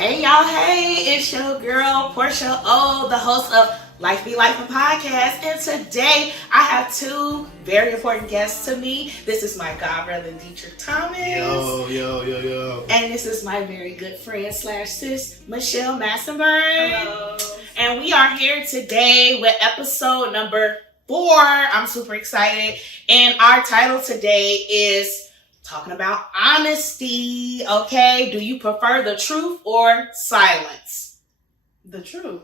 Hey y'all, hey, it's your girl Portia O, the host of Lifin podcast, and today I have two very important guests to me. This is my godbrother Dietrich Thomas. Yo. And this is my very good friend / sis, Michelle Massenberg. Hello. And we are here today with episode number 4. I'm super excited. And our title today is talking about honesty, okay? Do you prefer the truth or silence? The truth.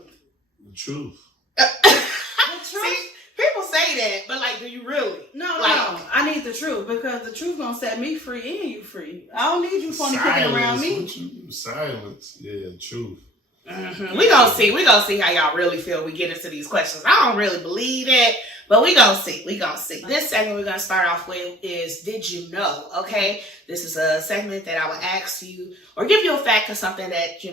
The truth. The truth? See, people say that, but like, do you really? No. I need the truth because the truth gonna set me free and you free. I don't need you funny cooking around me. Silence. Yeah, truth. Mm-hmm. We gonna see how y'all really feel. We get into these questions. I don't really believe it, but we gonna see. This segment we're gonna start off with is Did You Know? Okay, this is a segment that I will ask you or give you a fact or something that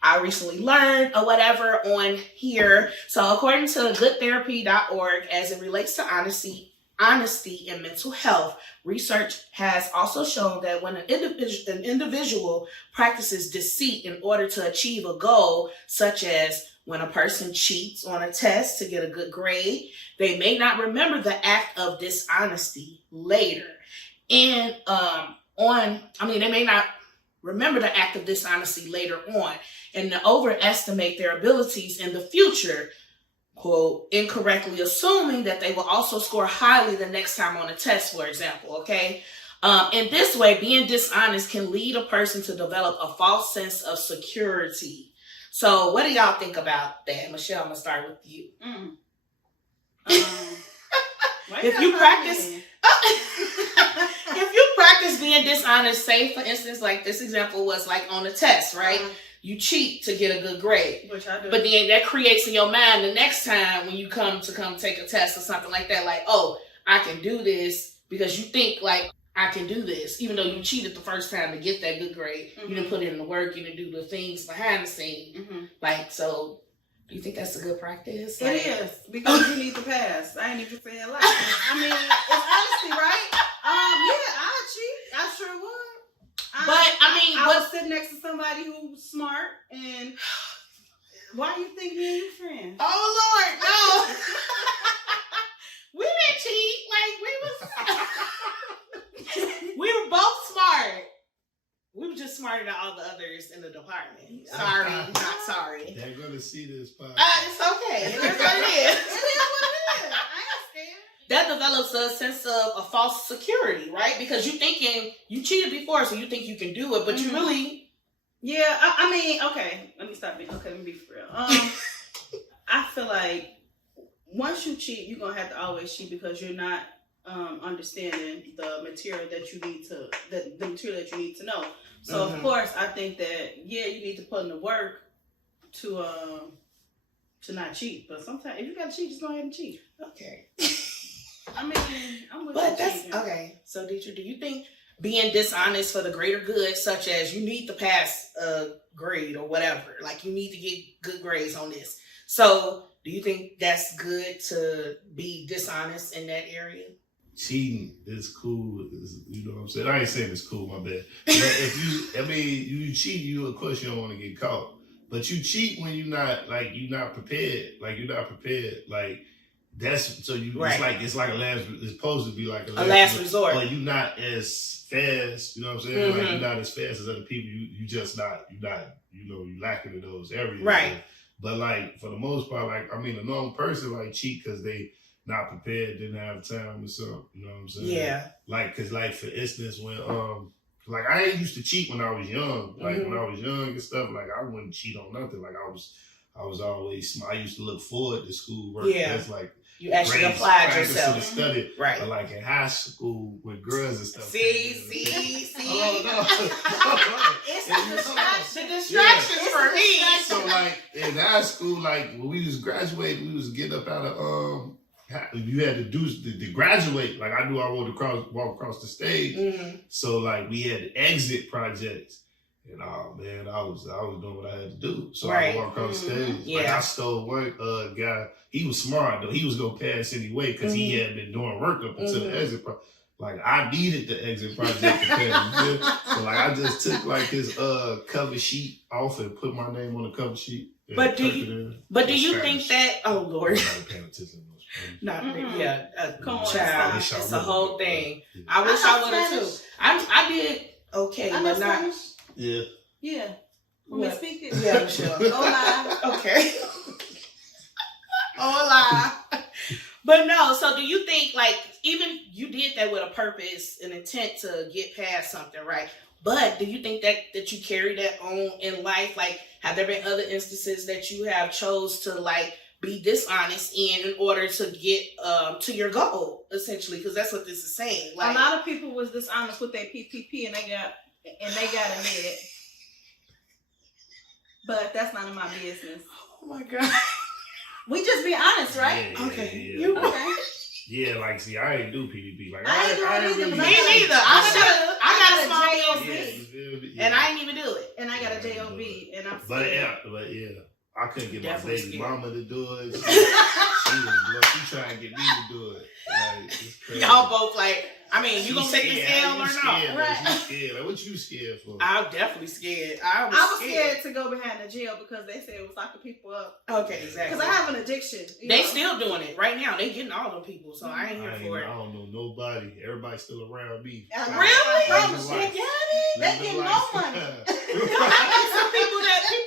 I recently learned or whatever on here. So according to goodtherapy.org, as it relates to honesty and mental health, research has also shown that when an individual practices deceit in order to achieve a goal, such as when a person cheats on a test to get a good grade, they may not remember the act of dishonesty later. And they may not remember the act of dishonesty later on and to overestimate their abilities in the future, quote, incorrectly assuming that they will also score highly the next time on a test, for example, okay? In this way, being dishonest can lead a person to develop a false sense of security. So what do y'all think about that? Michelle, I'm going to start with you. If you practice being dishonest, say, for instance, like this example was like on a test, right? You cheat to get a good grade. Which I do. But then that creates in your mind the next time when you come take a test or something like that, like, oh, I can do this because you think like I can do this, even though you cheated the first time to get that good grade. Mm-hmm. You didn't put in the work, you didn't do the things behind the scene. Mm-hmm. Like, so do you think that's a good practice? It is, because you need to pass. I ain't even saying like I mean, it's honesty, right? Yeah, I'd cheat. I sure would. I was sitting next to somebody who was smart, and why do you think me and you friends? Oh Lord, no. We didn't cheat. We were both smart. We were just smarter than all the others in the department. Sorry, not sorry. They're gonna see this podcast. It's okay. It is what it is. It is what it is. I ain't scared. That develops a sense of a false security, right? Because you thinking you cheated before, so you think you can do it, but you really. Yeah, I mean, okay. Let me be for real. I feel like once you cheat, you're gonna have to always cheat because you're not understanding the material that you need to know. So of course, I think that you need to put in the work to not cheat. But sometimes if you gotta cheat, just go ahead and cheat. Okay. I mean, I'm with but that's cheating. okay. So, Dietrich, do you think being dishonest for the greater good, such as you need to pass a grade or whatever, like you need to get good grades on this? So, do you think that's good to be dishonest in that area? Cheating is cool. You know what I'm saying? I ain't saying it's cool, my bad. But if you cheat, of course you don't want to get caught. But you cheat when you're not prepared. That's so you. Right. It's like a last. It's supposed to be like a last resort. But you're not as fast. You know what I'm saying? Like you're not as fast as other people. You just not. You're not. You lacking in those areas. Right. But like for the most part, a normal person cheat because they not prepared, didn't have time or something. You know what I'm saying? Yeah. Cause for instance, when I ain't used to cheat when I was young. When I was young and stuff, I wouldn't cheat on nothing. I was always smart. I used to look forward to school work. Yeah. That's you actually applied yourself. To study. Right. But in high school with girls and stuff. See. It's the distractions for me. So in high school, when we was graduating, we was getting up out of you had to do to graduate. I knew I wanted to walk across the stage. Mm-hmm. So we had exit projects. And man, I was doing what I had to do. So I walked across the stage. Yeah. I stole one guy. He was smart though. He was gonna pass anyway because he had been doing work up until the exit. like I needed the exit project to come. So like I just took like his cover sheet off and put my name on the cover sheet. But do you think that? Oh Lord. Paying attention. Not Come on, child. stop. It's a whole thing. Yeah. I wish I would have too. I did okay, I know but not. Spanish. Yeah. Yeah. Want me to What? speak it? Yeah, Michelle. Hola. Okay. Hola. But no, so do you think like even you did that with a purpose, an intent to get past something, right? But do you think that you carry that on in life? Like, have there been other instances that you have chose to like be dishonest in order to get to your goal, essentially? Because that's what this is saying. Like, a lot of people was dishonest with their PPP and they got ahead. But that's none of my business. oh my God. We just be honest, right? Yeah, Okay. yeah. You Okay. Yeah, like see, I ain't do PDP. Like I ain't do it either, really. but Me neither. I got a small JOB. business, and I ain't even do it. And I got a JOB, and I'm But scared. yeah, I couldn't get Definitely my baby scared. mama to do it. She trying to get me to do it. Like, it's crazy. Y'all both like, I mean, you She gonna take this scared. L or You not? scared, Right. though. She scared. Like, what you scared for? I'm definitely scared. I was scared to go behind the jail because they said it was locking people up. Okay, exactly. Because I have an addiction. They still doing it right now. They getting all them people, so I ain't here for I it. don't know nobody. Everybody's still around me. Really? Living They life. got it. They Living getting no life. money. I know some people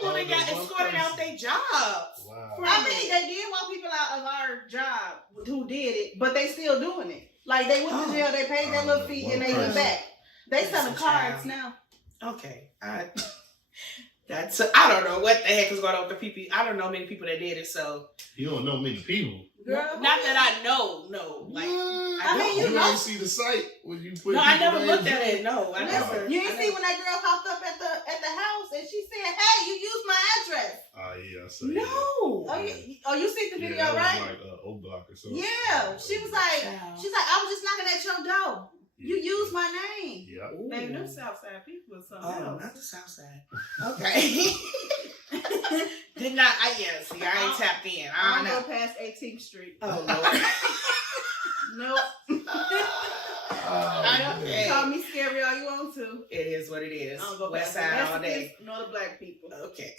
Oh, that got one escorted out person. their jobs. Wow. I mean, they did want people out of our job who did it, but they still doing it. Like, they went to jail, they paid their little fee, and they went back. They selling cards now. Okay, I don't know what the heck is going on with the people. I don't know many people that did it, so You don't know many people. Girl, not that I know. No, like I mean, you you know. ain't see the site when you put. no, I people never names looked at in? it. No, I never. You ain't I see when that girl popped up at the house and she said, "Hey, you used my address." Oh yeah, I saw No. Oh, you see the video, that right? was like O-Block or something. Yeah, she was like, Child. I was just knocking at your door. You used my name. Yeah. Ooh. Baby, them Southside people or something Oh, else. not the South Side. Okay. Did not. See, I ain't tapped in. I I don't don't go know. past 18th Street. Oh Lord. Nope. Okay. Call me scary all you want to. It is what it is. I don't go West past Side the all day. Mexicans nor the black people. Okay.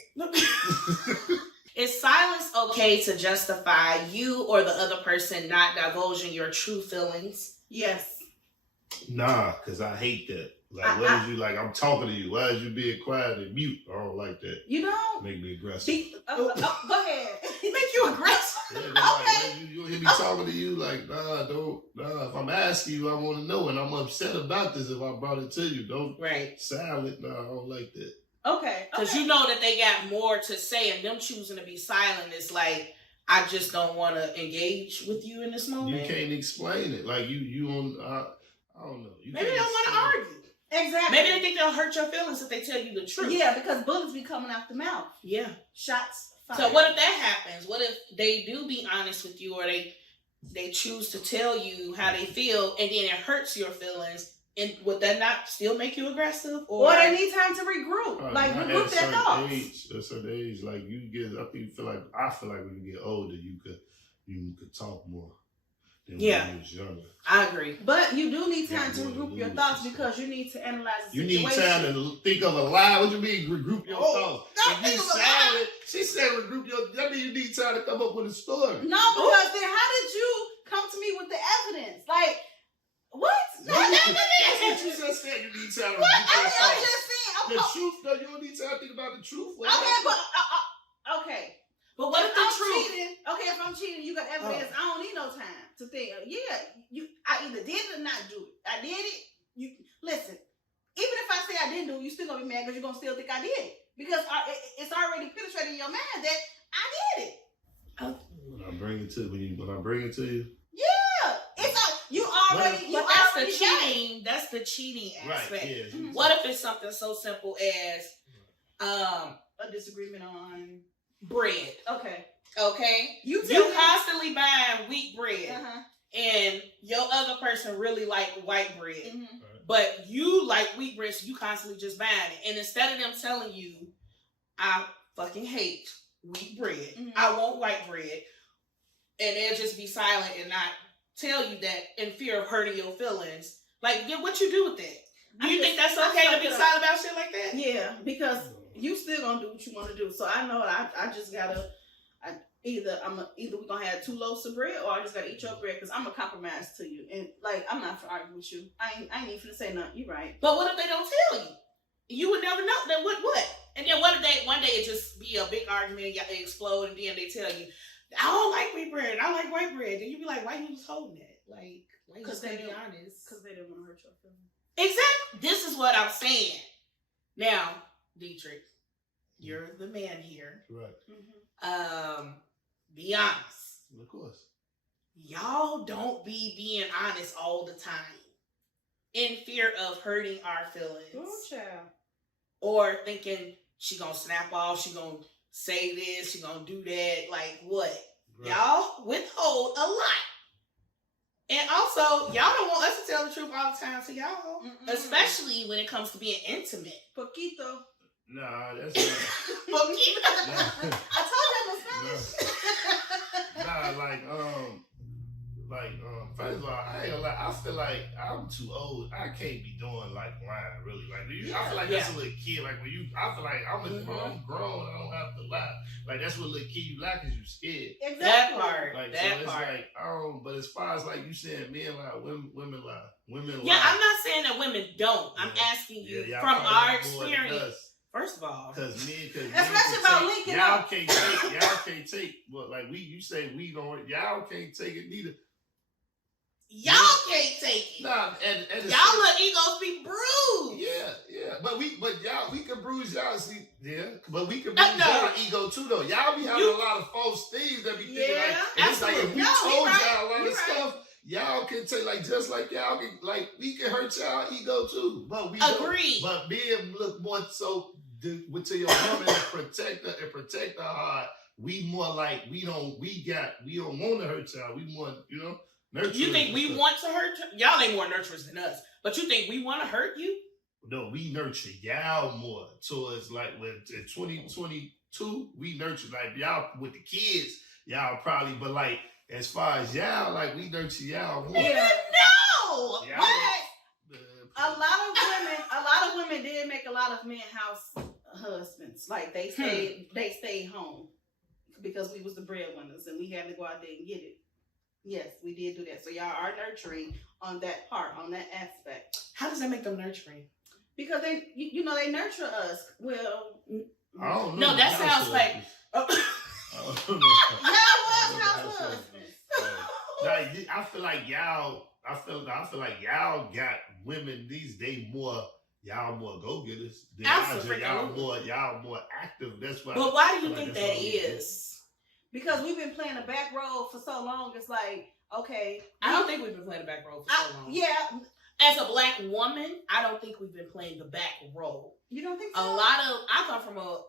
Is silence okay to justify you or the other person not divulging your true feelings? Yes. Nah, cause I hate that. Like, what is you like? I'm talking to you. Why is you being quiet and mute? I don't like that. You don't? Make me aggressive. Go ahead. Make you aggressive. Yeah, like, you hear me talking to you like, nah. If I'm asking you, I want to know, and I'm upset about this. If I brought it to you, don't Right. silent. Nah, I don't like that. Okay. Because you know that they got more to say, and them choosing to be silent is like, I just don't want to engage with you in this moment. You can't explain it. Like you on. I don't know. You Maybe they can't don't want to explain argue. Exactly. Maybe they think they'll hurt your feelings if they tell you the truth. Yeah, because bullets be coming out the mouth. Yeah. Shots fired. So what if that happens? What if they do be honest with you, or they choose to tell you how they feel, and then it hurts your feelings? And would that not still make you aggressive? Or they need time to regroup. Like, regroup their thoughts. At a certain age, like you get, I feel like when you get older, you could talk more than when you was younger. I agree. But you do need time to regroup your thoughts because you need to analyze the You situation. need time to think of a lie. What you mean regroup your thoughts? Don't If you think of a silent, she said regroup your. That means you need time to come up with a story. No, because then how did you come to me with the evidence? Like, what? That's what you just said. You need time to regroup I'm your thoughts. just saying. The truth, though, you don't need time to think about the truth. Okay, but okay. But what if the I'm truth? cheating, okay, if I'm cheating, you got evidence. I don't need no time to think. Yeah, I either did it or not do it. I did it. You listen. Even if I say I didn't do it, you still gonna be mad because you're gonna still think I did it because it's already penetrated in your mind that I did it. When I bring it to you. Yeah, it's you already. But that's the cheating. That's the cheating aspect. Right. Yeah. Mhm. What if it's something so simple as A disagreement on bread? okay. Okay, You constantly buying wheat bread, Uh-huh. and your other person really like white bread, Mm-hmm. but you like wheat bread, so you constantly just buying it. And instead of them telling you, I fucking hate wheat bread, Mhm. I want white bread, and they'll just be silent and not tell you that in fear of hurting your feelings, Like, what you do with that? Do you think that's I okay to suck be it up. silent about shit like that? Yeah, because you still gonna do what you want to do. So I know I just gotta. Either we're gonna have 2 loaves of bread, or I just gotta eat your bread because I'm a compromise to you, and like I'm not for arguing with you. I ain't even finna say nothing. You right. But what if they don't tell you? You would never know. Then what? And then what if one day it just be a big argument, y'all explode, and then they tell you, I don't like wheat bread, I like white bread. Then you be like, why you just holding that? Like, why you just they be don't- honest? Because they didn't want to hurt your feelings. Exactly. This is what I'm saying. Now, Dietrich, you're the man here. Right. Be honest. Of course. Y'all don't be being honest all the time in fear of hurting our feelings. Oh, child. Or thinking she gonna snap off, she gonna say this, she gonna do that. Like what? Right. Y'all withhold a lot. And also, y'all don't want us to tell the truth all the time to y'all. Especially when it comes to being intimate. Poquito. Nah, that's not. I told you I'm a Spanish. First of all, I ain't gonna lie. I feel like I'm too old. I can't be doing like lying, really. Like, I feel like that's a little kid. Like I feel like I'm grown. I don't have to lie. Like that's what little kid you lie because you scared. Exactly. That part. Like that so it's part. like but as far as like you said, men lie, women lie, women lie. Yeah, I'm not saying that women don't. I'm asking you from our experience. First of all, because especially about linking up. y'all can't take. Well, like you say we don't. Y'all can't take it neither. Y'all can't take it. Nah, and y'all let egos be bruised. Yeah, but y'all, we can bruise y'all. See, but we can bruise y'all ego too, though. Y'all be having a lot of false things that be thinking like, and it's like if we told y'all a lot of stuff, y'all can take like just like y'all can like we can hurt y'all ego too. But we agree. But being look more so to your woman and protect her heart. We more like we don't want to hurt y'all. We want nurture. You think we want to hurt y'all? Ain't more nurturers than us, but you think we want to hurt you? No, we nurture y'all more towards like with 2022. We nurture like y'all with the kids. Y'all probably, but like as far as y'all, like we nurture y'all more. Yeah. No. Y'all, what? A lot of women did make a lot of men house husbands. Like they stayed home because we was the breadwinners and we had to go out there and get it. Yes, we did do that. So y'all are nurturing on that part, on that aspect. How does that make them nurturing? Because they nurture us. Well, I don't know. No, that sounds like. Y'all was house husbands. I feel like y'all. I feel like y'all got women these days more. Y'all more go getters. Y'all more active. That's why. But why do you think that is? Because we've been playing the back road for so long. It's like, okay. I don't think we've been playing the back road for so long. Yeah. As a black woman, I don't think we've been playing the back road. You don't think so? I come from a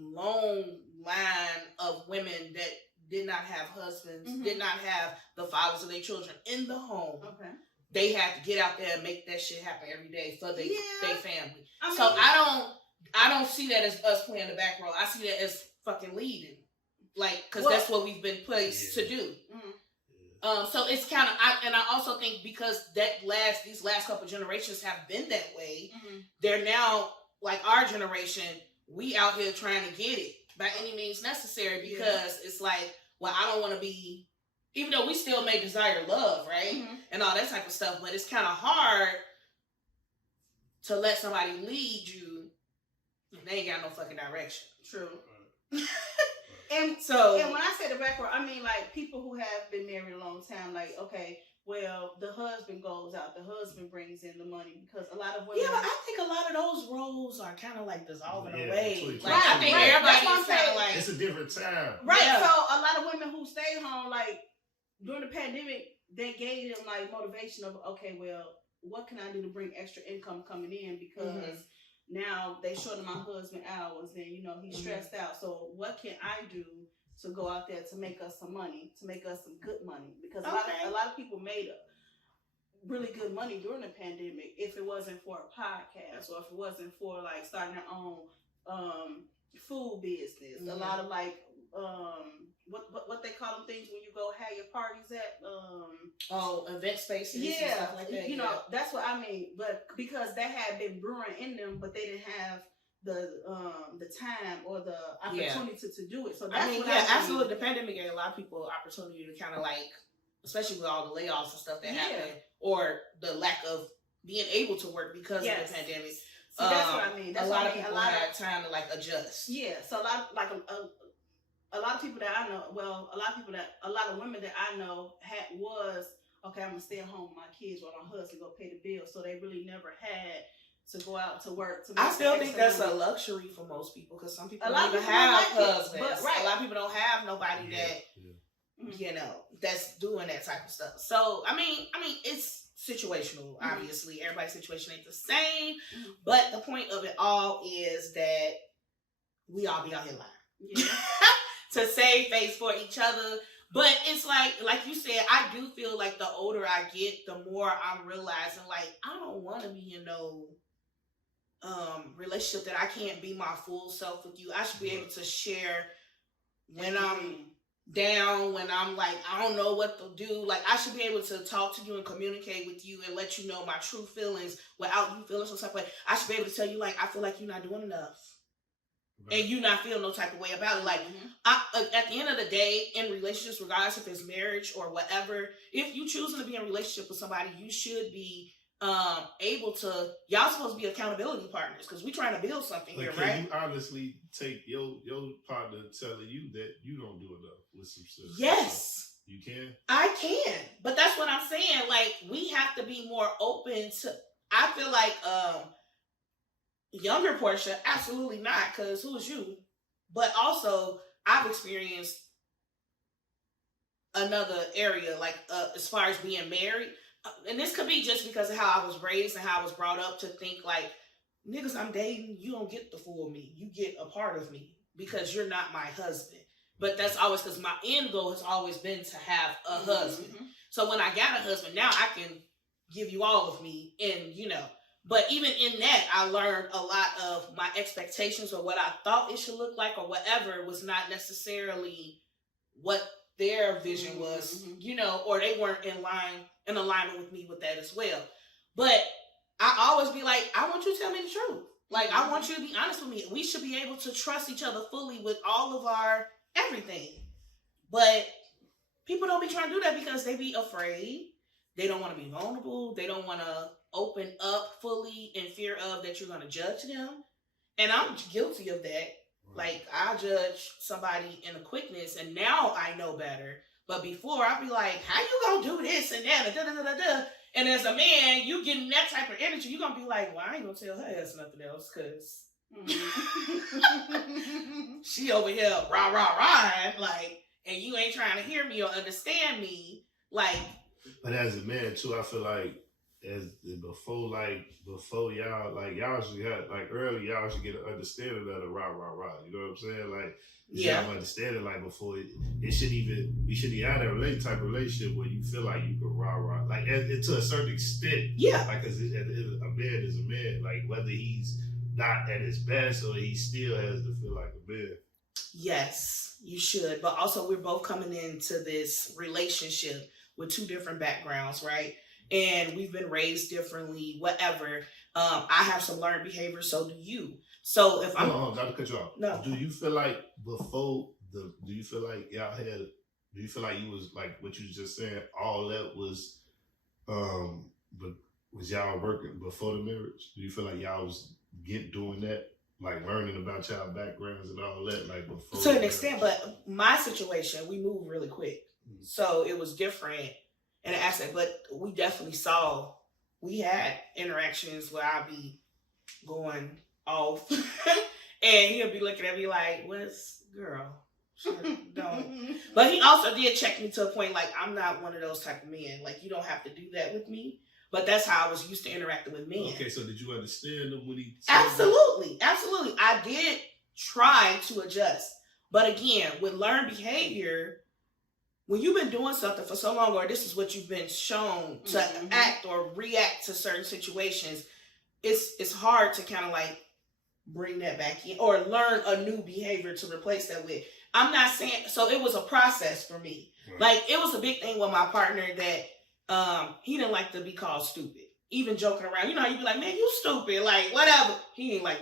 long line of women that did not have husbands, did not have the fathers of their children in the home. Okay. They had to get out there and make that shit happen every day for their family. I so I don't see that as us playing the back road. I see that as fucking leading. Like, because that's what we've been placed to do. Mm-hmm. So it's kind of, I also think because these last couple generations have been that way, they're now, like our generation, we out here trying to get it by any means necessary because it's like, well, I don't want to be, even though we still may desire love, right? And all that type of stuff, but it's kind of hard to let somebody lead you if they ain't got no fucking direction. True. And when I say the background, I mean like people who have been married a long time. Like, okay, well, the husband goes out, the husband brings in the money because a lot of women. Yeah, but I think a lot of those roles are kind of like dissolving away. Like, I think everybody's kind of like it's a different time, right? Yeah. So a lot of women who stayed home, like during the pandemic, they gave them like motivation of, okay, well, what can I do to bring extra income coming in because. Now they shorten my husband hours and he's stressed out. So what can I do to go out there to make us some money, to make us some good money? Because a lot of people made really good money during the pandemic if it wasn't for a podcast or if it wasn't for like starting their own food business. A lot of like what they call them things when you go have your parties at Oh, event spaces and Yeah, stuff like that. you know, that's what I mean. But because that had been brewing in them, but they didn't have the time or the opportunity to do it. So that's what I absolutely. The pandemic gave a lot of people opportunity to kind of like, especially with all the layoffs and stuff that happened, or the lack of being able to work because of the pandemic. See, that's what I mean. That's a lot of people had time to like adjust. Yeah, so a lot of people that I know, a lot of women that I know was, okay, I'm gonna stay at home with my kids while my husband go pay the bills. So they really never had to go out to work. I still think that's a luxury for most people, because some people don't even have husbands. But a lot of people don't have nobody you know, that's doing that type of stuff. So I mean, it's situational. Obviously, everybody's situation ain't the same. But the point of it all is that we all be out here lying to save face for each other. But it's like you said, I do feel like the older I get, the more I'm realizing, like, I don't want to be in no relationship that I can't be my full self with you. I should be able to share when I'm down, when I'm like, I don't know what to do. Like, I should be able to talk to you and communicate with you and let you know my true feelings without you feeling some type of way. I should be able to tell you, like, I feel like you're not doing enough. Right. And you not feel no type of way about it. Like, at the end of the day, in relationships, regardless if it's marriage or whatever, if you choosing to be in a relationship with somebody, you should be able to. Y'all supposed to be accountability partners, because we trying to build something here, right? Can you honestly take your partner telling you that you don't do enough with some stuff? Yes, you can. I can, but that's what I'm saying. Like, we have to be more open to. I feel like younger Portia, absolutely not, because who is you? But also, I've experienced another area, like as far as being married. And this could be just because of how I was raised and how I was brought up to think like, niggas I'm dating, you don't get the full me. You get a part of me because you're not my husband. But that's always because my end goal has always been to have a husband. So when I got a husband, now I can give you all of me, and you know. But even in that, I learned a lot of my expectations or what I thought it should look like or whatever was not necessarily what their vision was, you know, or they weren't in alignment with me with that as well. But I always be like, I want you to tell me the truth. Like, I want you to be honest with me. We should be able to trust each other fully with all of our everything. But people don't be trying to do that because they be afraid. They don't want to be vulnerable. They don't want to open up fully in fear of that you're going to judge them. And I'm guilty of that. Like, I judge somebody in a quickness, and now I know better. But before, I'd be like, how you going to do this and that, and da-da-da-da-da. And as a man, you getting that type of energy, you're going to be like, well, I ain't going to tell her ass nothing else, because she over here rah, like, and you ain't trying to hear me or understand me. Like, but as a man, too, I feel like before y'all, like, y'all should have, like, early, y'all should get an understanding of the rah. You know what I'm saying? Like, y'all understand it, like, before you shouldn't have that type of relationship where you feel like you can rah. Like, to a certain extent. Yeah. Like, because a man is a man. Like, whether he's not at his best or he still has to feel like a man. Yes, you should. But also, we're both coming into this relationship with two different backgrounds, right? And we've been raised differently, whatever. I have some learned behavior, so do you. So if I'm... not to cut you off. No. Do you feel like do you feel like you was, like, what you just said, all that was, but was y'all working before the marriage? Do you feel like y'all was doing that? Like, learning about y'all backgrounds and all that, like, before? To an extent, but my situation, we moved really quick. So it was different in an aspect, but we definitely we had interactions where I'd be going off and he'll be looking at me like, what's girl? Don't. But he also did check me to a point, like, I'm not one of those type of men. Like, you don't have to do that with me. But that's how I was used to interacting with men. Okay, so did you understand him when he Absolutely. I did try to adjust. But again, with learned behavior, when you've been doing something for so long, or this is what you've been shown to act or react to certain situations, it's hard to kind of like bring that back in or learn a new behavior to replace that with. I'm not saying, so it was a process for me. Right. Like, it was a big thing with my partner that he didn't like to be called stupid. Even joking around, you know how you be like, man, you stupid, like whatever. He ain't like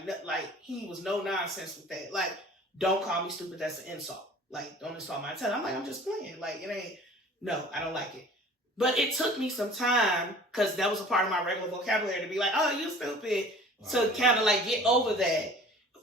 he was no nonsense with that. Like, don't call me stupid. That's an insult. Like, don't insult my intelligence. I'm like, I'm just playing. Like, it ain't. No, I don't like it. But it took me some time because that was a part of my regular vocabulary to be like, oh, you stupid, to kind of like get over that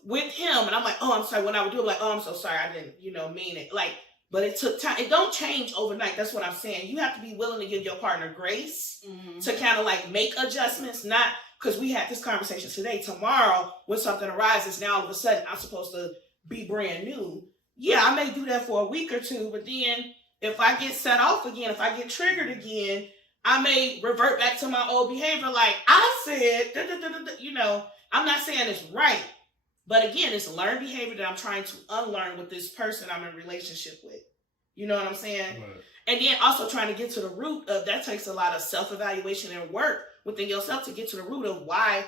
with him. And I'm like, oh, I'm sorry. When I would do it, like, oh, I'm so sorry. I didn't, mean it. Like, but it took time. It don't change overnight. That's what I'm saying. You have to be willing to give your partner grace to kind of like make adjustments. Not because we had this conversation today. Tomorrow, when something arises, now all of a sudden I'm supposed to be brand new. Yeah, I may do that for a week or two, but then if I get set off again, if I get triggered again, I may revert back to my old behavior. Like I said, I'm not saying it's right. But again, it's learned behavior that I'm trying to unlearn with this person I'm in a relationship with. You know what I'm saying? Right. And then also trying to get to the root of that takes a lot of self-evaluation and work within yourself to get to the root of why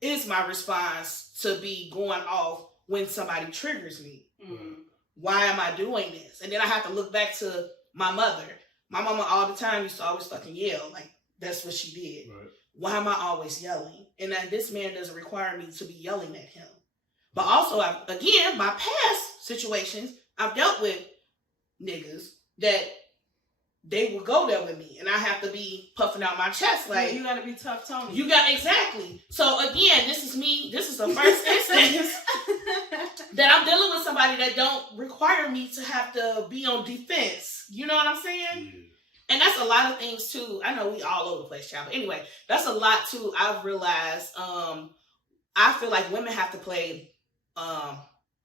is my response to be going off when somebody triggers me. Mm-hmm. Why am I doing this? And then I have to look back to my mother. My mama all the time used to always fucking yell. Like, that's what she did. Right. Why am I always yelling? And that this man doesn't require me to be yelling at him. But also, again, my past situations, I've dealt with niggas that they will go there with me. And I have to be puffing out my chest like... You got to be tough, Tony. Exactly. So again, this is me. This is the first instance that I'm dealing with somebody that don't require me to have to be on defense. You know what I'm saying? Yeah. And that's a lot of things too. I know we all over the place, child. But anyway, that's a lot too. I've realized I feel like women have to play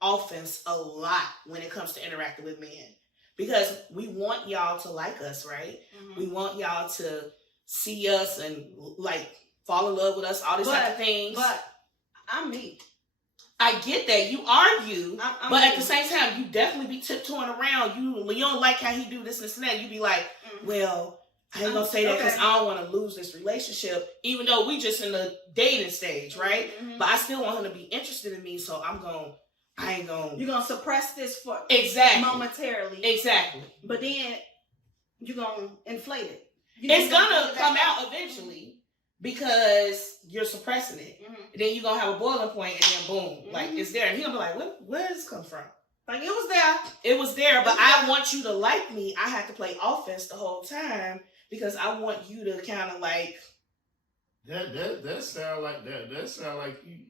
offense a lot when it comes to interacting with men, because we want y'all to like us, right? Mm-hmm. We want y'all to see us and like fall in love with us, all these type of things. But I'm me. I get that. You are you. But at the same time, you definitely be tiptoeing around. When you don't like how he do this and that, you be like, well, I ain't gonna say that because I don't want to lose this relationship, even though we just in the dating stage, right? Mm-hmm. But I still want him to be interested in me, so you're gonna suppress this for momentarily. Exactly. But then you're gonna inflate it. It's gonna come out eventually because you're suppressing it. Mm-hmm. And then you're gonna have a boiling point and then boom. Mm-hmm. Like it's there. And he'll be like, where does this come from? Like it was there. It was there, but I want you to like me. I have to play offense the whole time because I want you to kind of like that sound like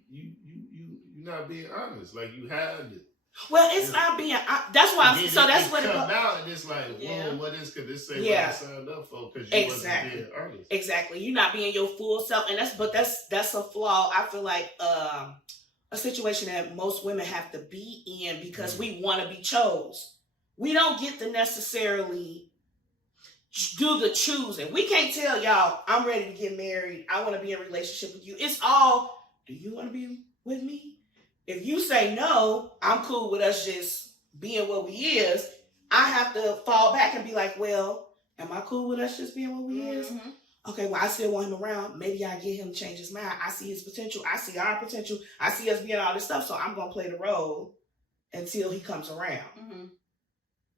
you're not being honest. Like you had it. Well, it's not being. That's why. So that's what it comes out, and it's like, whoa, what is? Could this say what I signed up for? Because you wasn't being honest. Exactly. You're not being your full self, and that's a flaw. I feel like a situation that most women have to be in because we want to be chose. We don't get to necessarily do the choosing. We can't tell y'all, I'm ready to get married. I want to be in a relationship with you. It's all, do you want to be with me? If you say no, I'm cool with us just being what we is. I have to fall back and be like, well, am I cool with us just being what we is? Okay, well, I still want him around. Maybe I get him to change his mind. I see his potential. I see our potential. I see us being all this stuff. So I'm going to play the role until he comes around. Mm-hmm.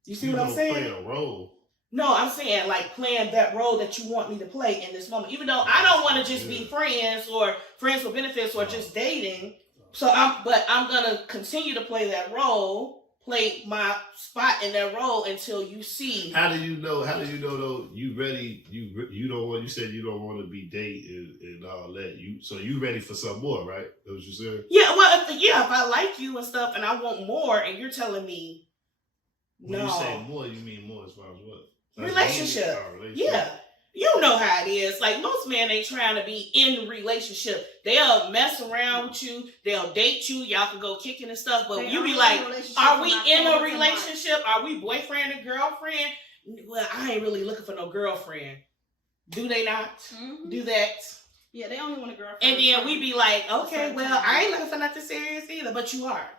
You see what I'm saying? Play a role. No, I'm saying like playing that role that you want me to play in this moment. Even though I don't want to just be friends or friends with benefits or just dating. So I'm going to continue to play that role, play my spot in that role until you see. How do you know though you ready? You don't want. You said you don't want to be dating and all that. So you ready for some more, right? That's what you said. Yeah. Well, if I like you and stuff, and I want more, and you're telling me when no. You say more, you mean more as far as what? Relationship. Yeah. You know how it is. Like, most men ain't trying to be in a relationship. They'll mess around with you. They'll date you. Y'all can go kicking and stuff. But you be like, are we in a relationship? Are we boyfriend and girlfriend? Well, I ain't really looking for no girlfriend. Do they not do that? Yeah, they only want a girlfriend. And then we be like, okay, well, I ain't looking for nothing serious either. But you are.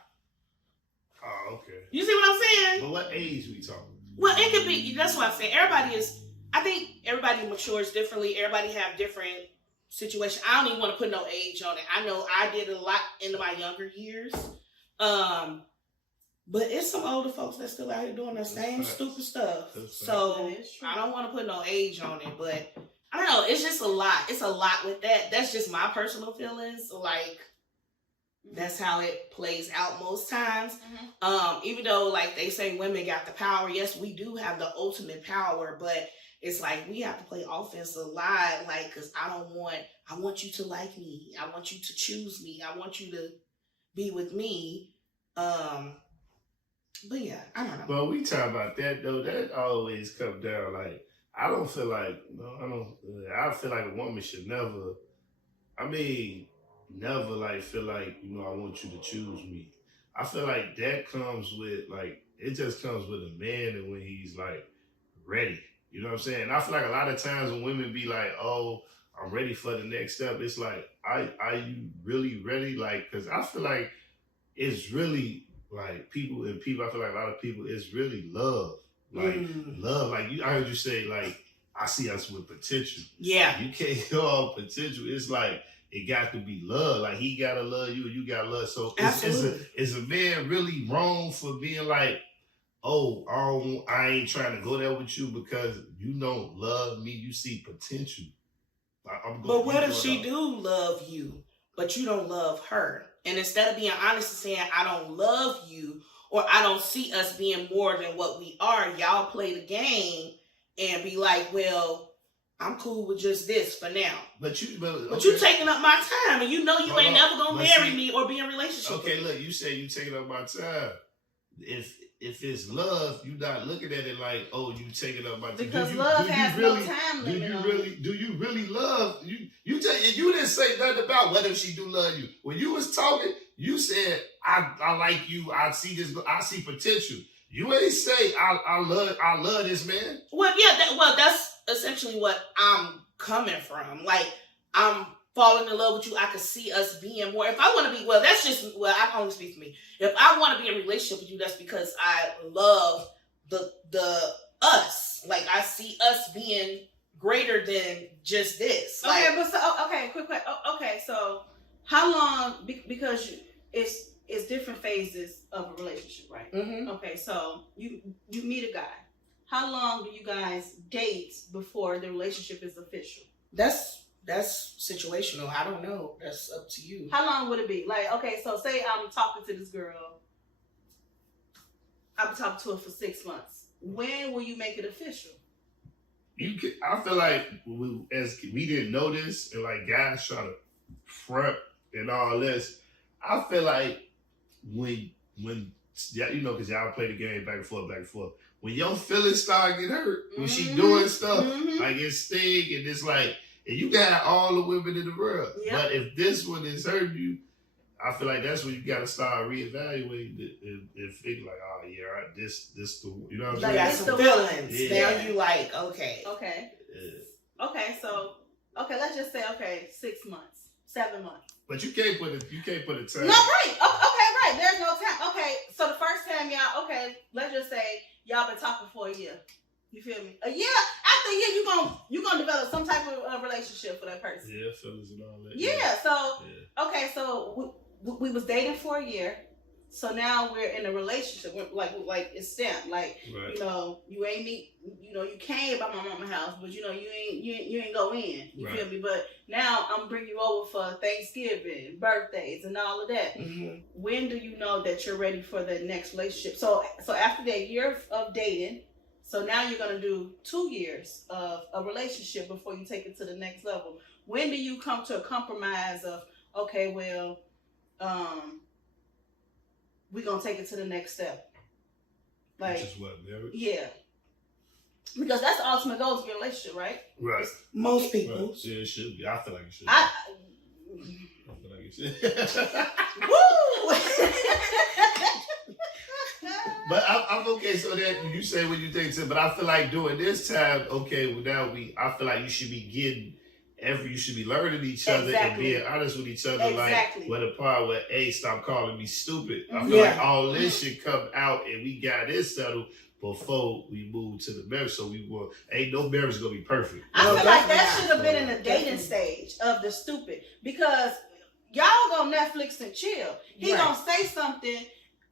Oh, okay. You see what I'm saying? But what age we talking? Well, it could be, that's what I'm saying. I think everybody matures differently. Everybody have different situations. I don't even want to put no age on it. I know I did a lot in my younger years. But it's some older folks that still out here doing the same stupid stuff. So I don't want to put no age on it, but I don't know. It's just a lot. It's a lot with that. That's just my personal feelings. Like, that's how it plays out most times. Even though, like, they say women got the power. Yes, we do have the ultimate power, but it's like we have to play offense a lot. Like, because I want you to like me. I want you to choose me. I want you to be with me. But yeah, I don't know. But we talk about that though. That always comes down like I don't feel like I feel like a woman should never. I mean, never like feel like I want you to choose me. I feel like that comes with like it just comes with a man and when he's like ready. You know what I'm saying? And I feel like a lot of times when women be like, "Oh, I'm ready for the next step," it's like, are you really ready? Like, because I feel like it's really. Like people, I feel like a lot of people, it's really love. Like love, like I heard you say, like, I see us with potential. Yeah. You can't go off potential. It's like, it got to be love. Like he gotta love you and you gotta love. So is a man really wrong for being like, oh, I ain't trying to go there with you because you don't love me, you see potential. But what if she do love you, but you don't love her? And instead of being honest and saying, I don't love you, or I don't see us being more than what we are, y'all play the game and be like, well, I'm cool with just this for now. But you taking up my time, and you know you ain't never gonna marry me or be in a relationship. Okay, look, you say you taking up my time. If it's love, you not looking at it like, oh, you taking up my time. Because love has no time limit. Do you really love you? You didn't say nothing about what if she do love you. When you was talking, you said I like you. I see potential. You ain't say I love this man. Well, yeah, that's essentially what I'm coming from. Like I'm falling in love with you. I could see us being more. If I want to be, I can only speak for me. If I want to be in a relationship with you, that's because I love the us. Like I see us being greater than just this. Okay, quick. Okay, so how long? Because it's different phases of a relationship, right? Mm-hmm. Okay, so you meet a guy. How long do you guys date before the relationship is official? That's situational. I don't know. That's up to you. How long would it be? Like, okay, so say I'm talking to this girl. I've talked to her for 6 months. When will you make it official? I feel like we didn't know this, and like guys try to front and all this. I feel like when because y'all play the game back and forth. When your feelings start getting hurt, when she doing stuff, like it's sting and it's like, and you got all the women in the world. Yep. But if this one is hurting you, I feel like that's when you got to start reevaluating it and think like, oh yeah, right, this the, you know what I'm saying? Got some feelings. Yeah. Now you like, okay. Yeah. Okay, so let's just say 6 months, 7 months. But you can't put a time. No, right. Okay, right. There's no time. Okay, so the first time y'all, let's just say y'all been talking for a year. You feel me? A year after a year, you gonna develop some type of relationship for that person. Yeah, feelings and all that. Yeah. So we was dating for a year. So now we're in a relationship. We're like it's stamped. Like right. You ain't meet. You came by my mama's house, but you ain't go in. You right. feel me? But now I'm bringing you over for Thanksgiving, birthdays, and all of that. Mm-hmm. When do you know that you're ready for the next relationship? So after that year of dating, so now you're gonna do 2 years of a relationship before you take it to the next level. When do you come to a compromise of we're gonna take it to the next step? Like, which is what, marriage? Yeah. Because that's the ultimate goal of your relationship, right? Right. Most people. Right. Yeah, it should be. I feel like it should. I feel like it should. Woo! But I'm okay. So that you say what you think, but I feel like doing this time, I feel like you should be getting. You should be learning each other and being honest with each other. Exactly. Like, with a part where, stop calling me stupid. I feel like all this should come out and we got this settled before we move to the marriage. So ain't no marriage gonna be perfect. I feel like that should have been in the dating stage of the stupid, because y'all go Netflix and chill. He gonna say something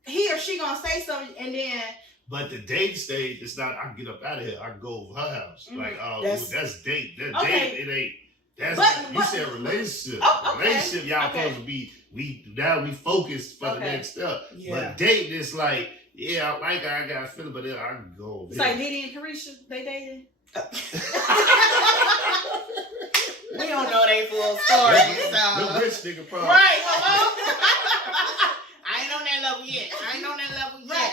he or she gonna say something and then. But the date stage, it's not. I can get up out of here. I can go over her house. Like, oh, that's date. That Okay. date. It ain't. That's But- you said relationship. Oh, okay. Relationship, y'all supposed to be. We focused for the next step. Yeah. But date is like, yeah, I like her. I got a feeling, but then I can go over It's here. like Diddy and Carisha, they dated. We don't know they full story. The rich nigga problem. Right, hello? I ain't on that level yet. Right,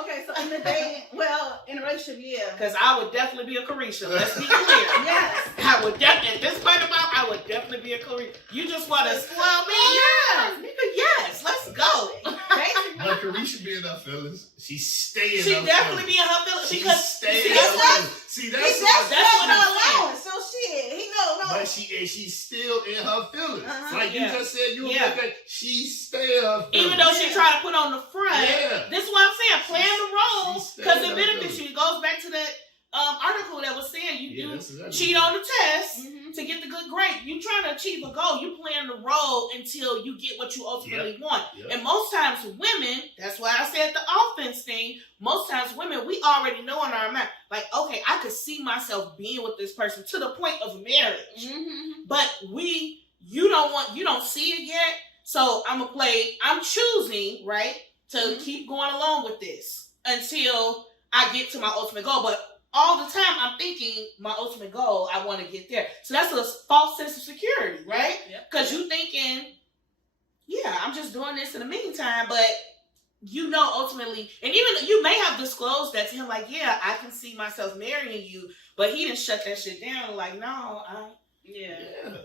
okay, so in the dating, well, in a relationship, yeah. Because I would definitely be a Carisha. Let's be clear. Yes. I would definitely, at this point about, I would definitely be a Carisha. You just want to spoil me? Yes. Nigga, yes. Let's go. Basically. But Carisha be in her feelings. She's staying. She definitely be in her feelings She's because staying. see, See, He just that's what I'm alone, so shit. He know. But she's still in her feelings. Like you Yeah. just said, you Yeah. okay. She's staying in her feelings. even though she tried to put on the front, Yeah. this is what I'm saying, playing the role She's because staying it in her benefits feelings. you. It goes back to that article that was saying you that's exactly cheat on the test Mhm. to get the good grade. You trying to achieve a goal. You playing the role until you get what you ultimately want. Yep. And most times women, that's why I said the offense thing, most times women, we already know in our mind, like, okay, I could see myself being with this person to the point of marriage. Mm-hmm. But you don't see it yet. So I'm choosing, right, to keep going along with this until I get to my ultimate goal. But all the time I'm thinking my ultimate goal, I want to get there. So that's a false sense of security, right? Because you thinking, yeah, I'm just doing this in the meantime, but you know ultimately, and even you may have disclosed that to him, like, yeah, I can see myself marrying you, but he didn't shut that shit down, like, no,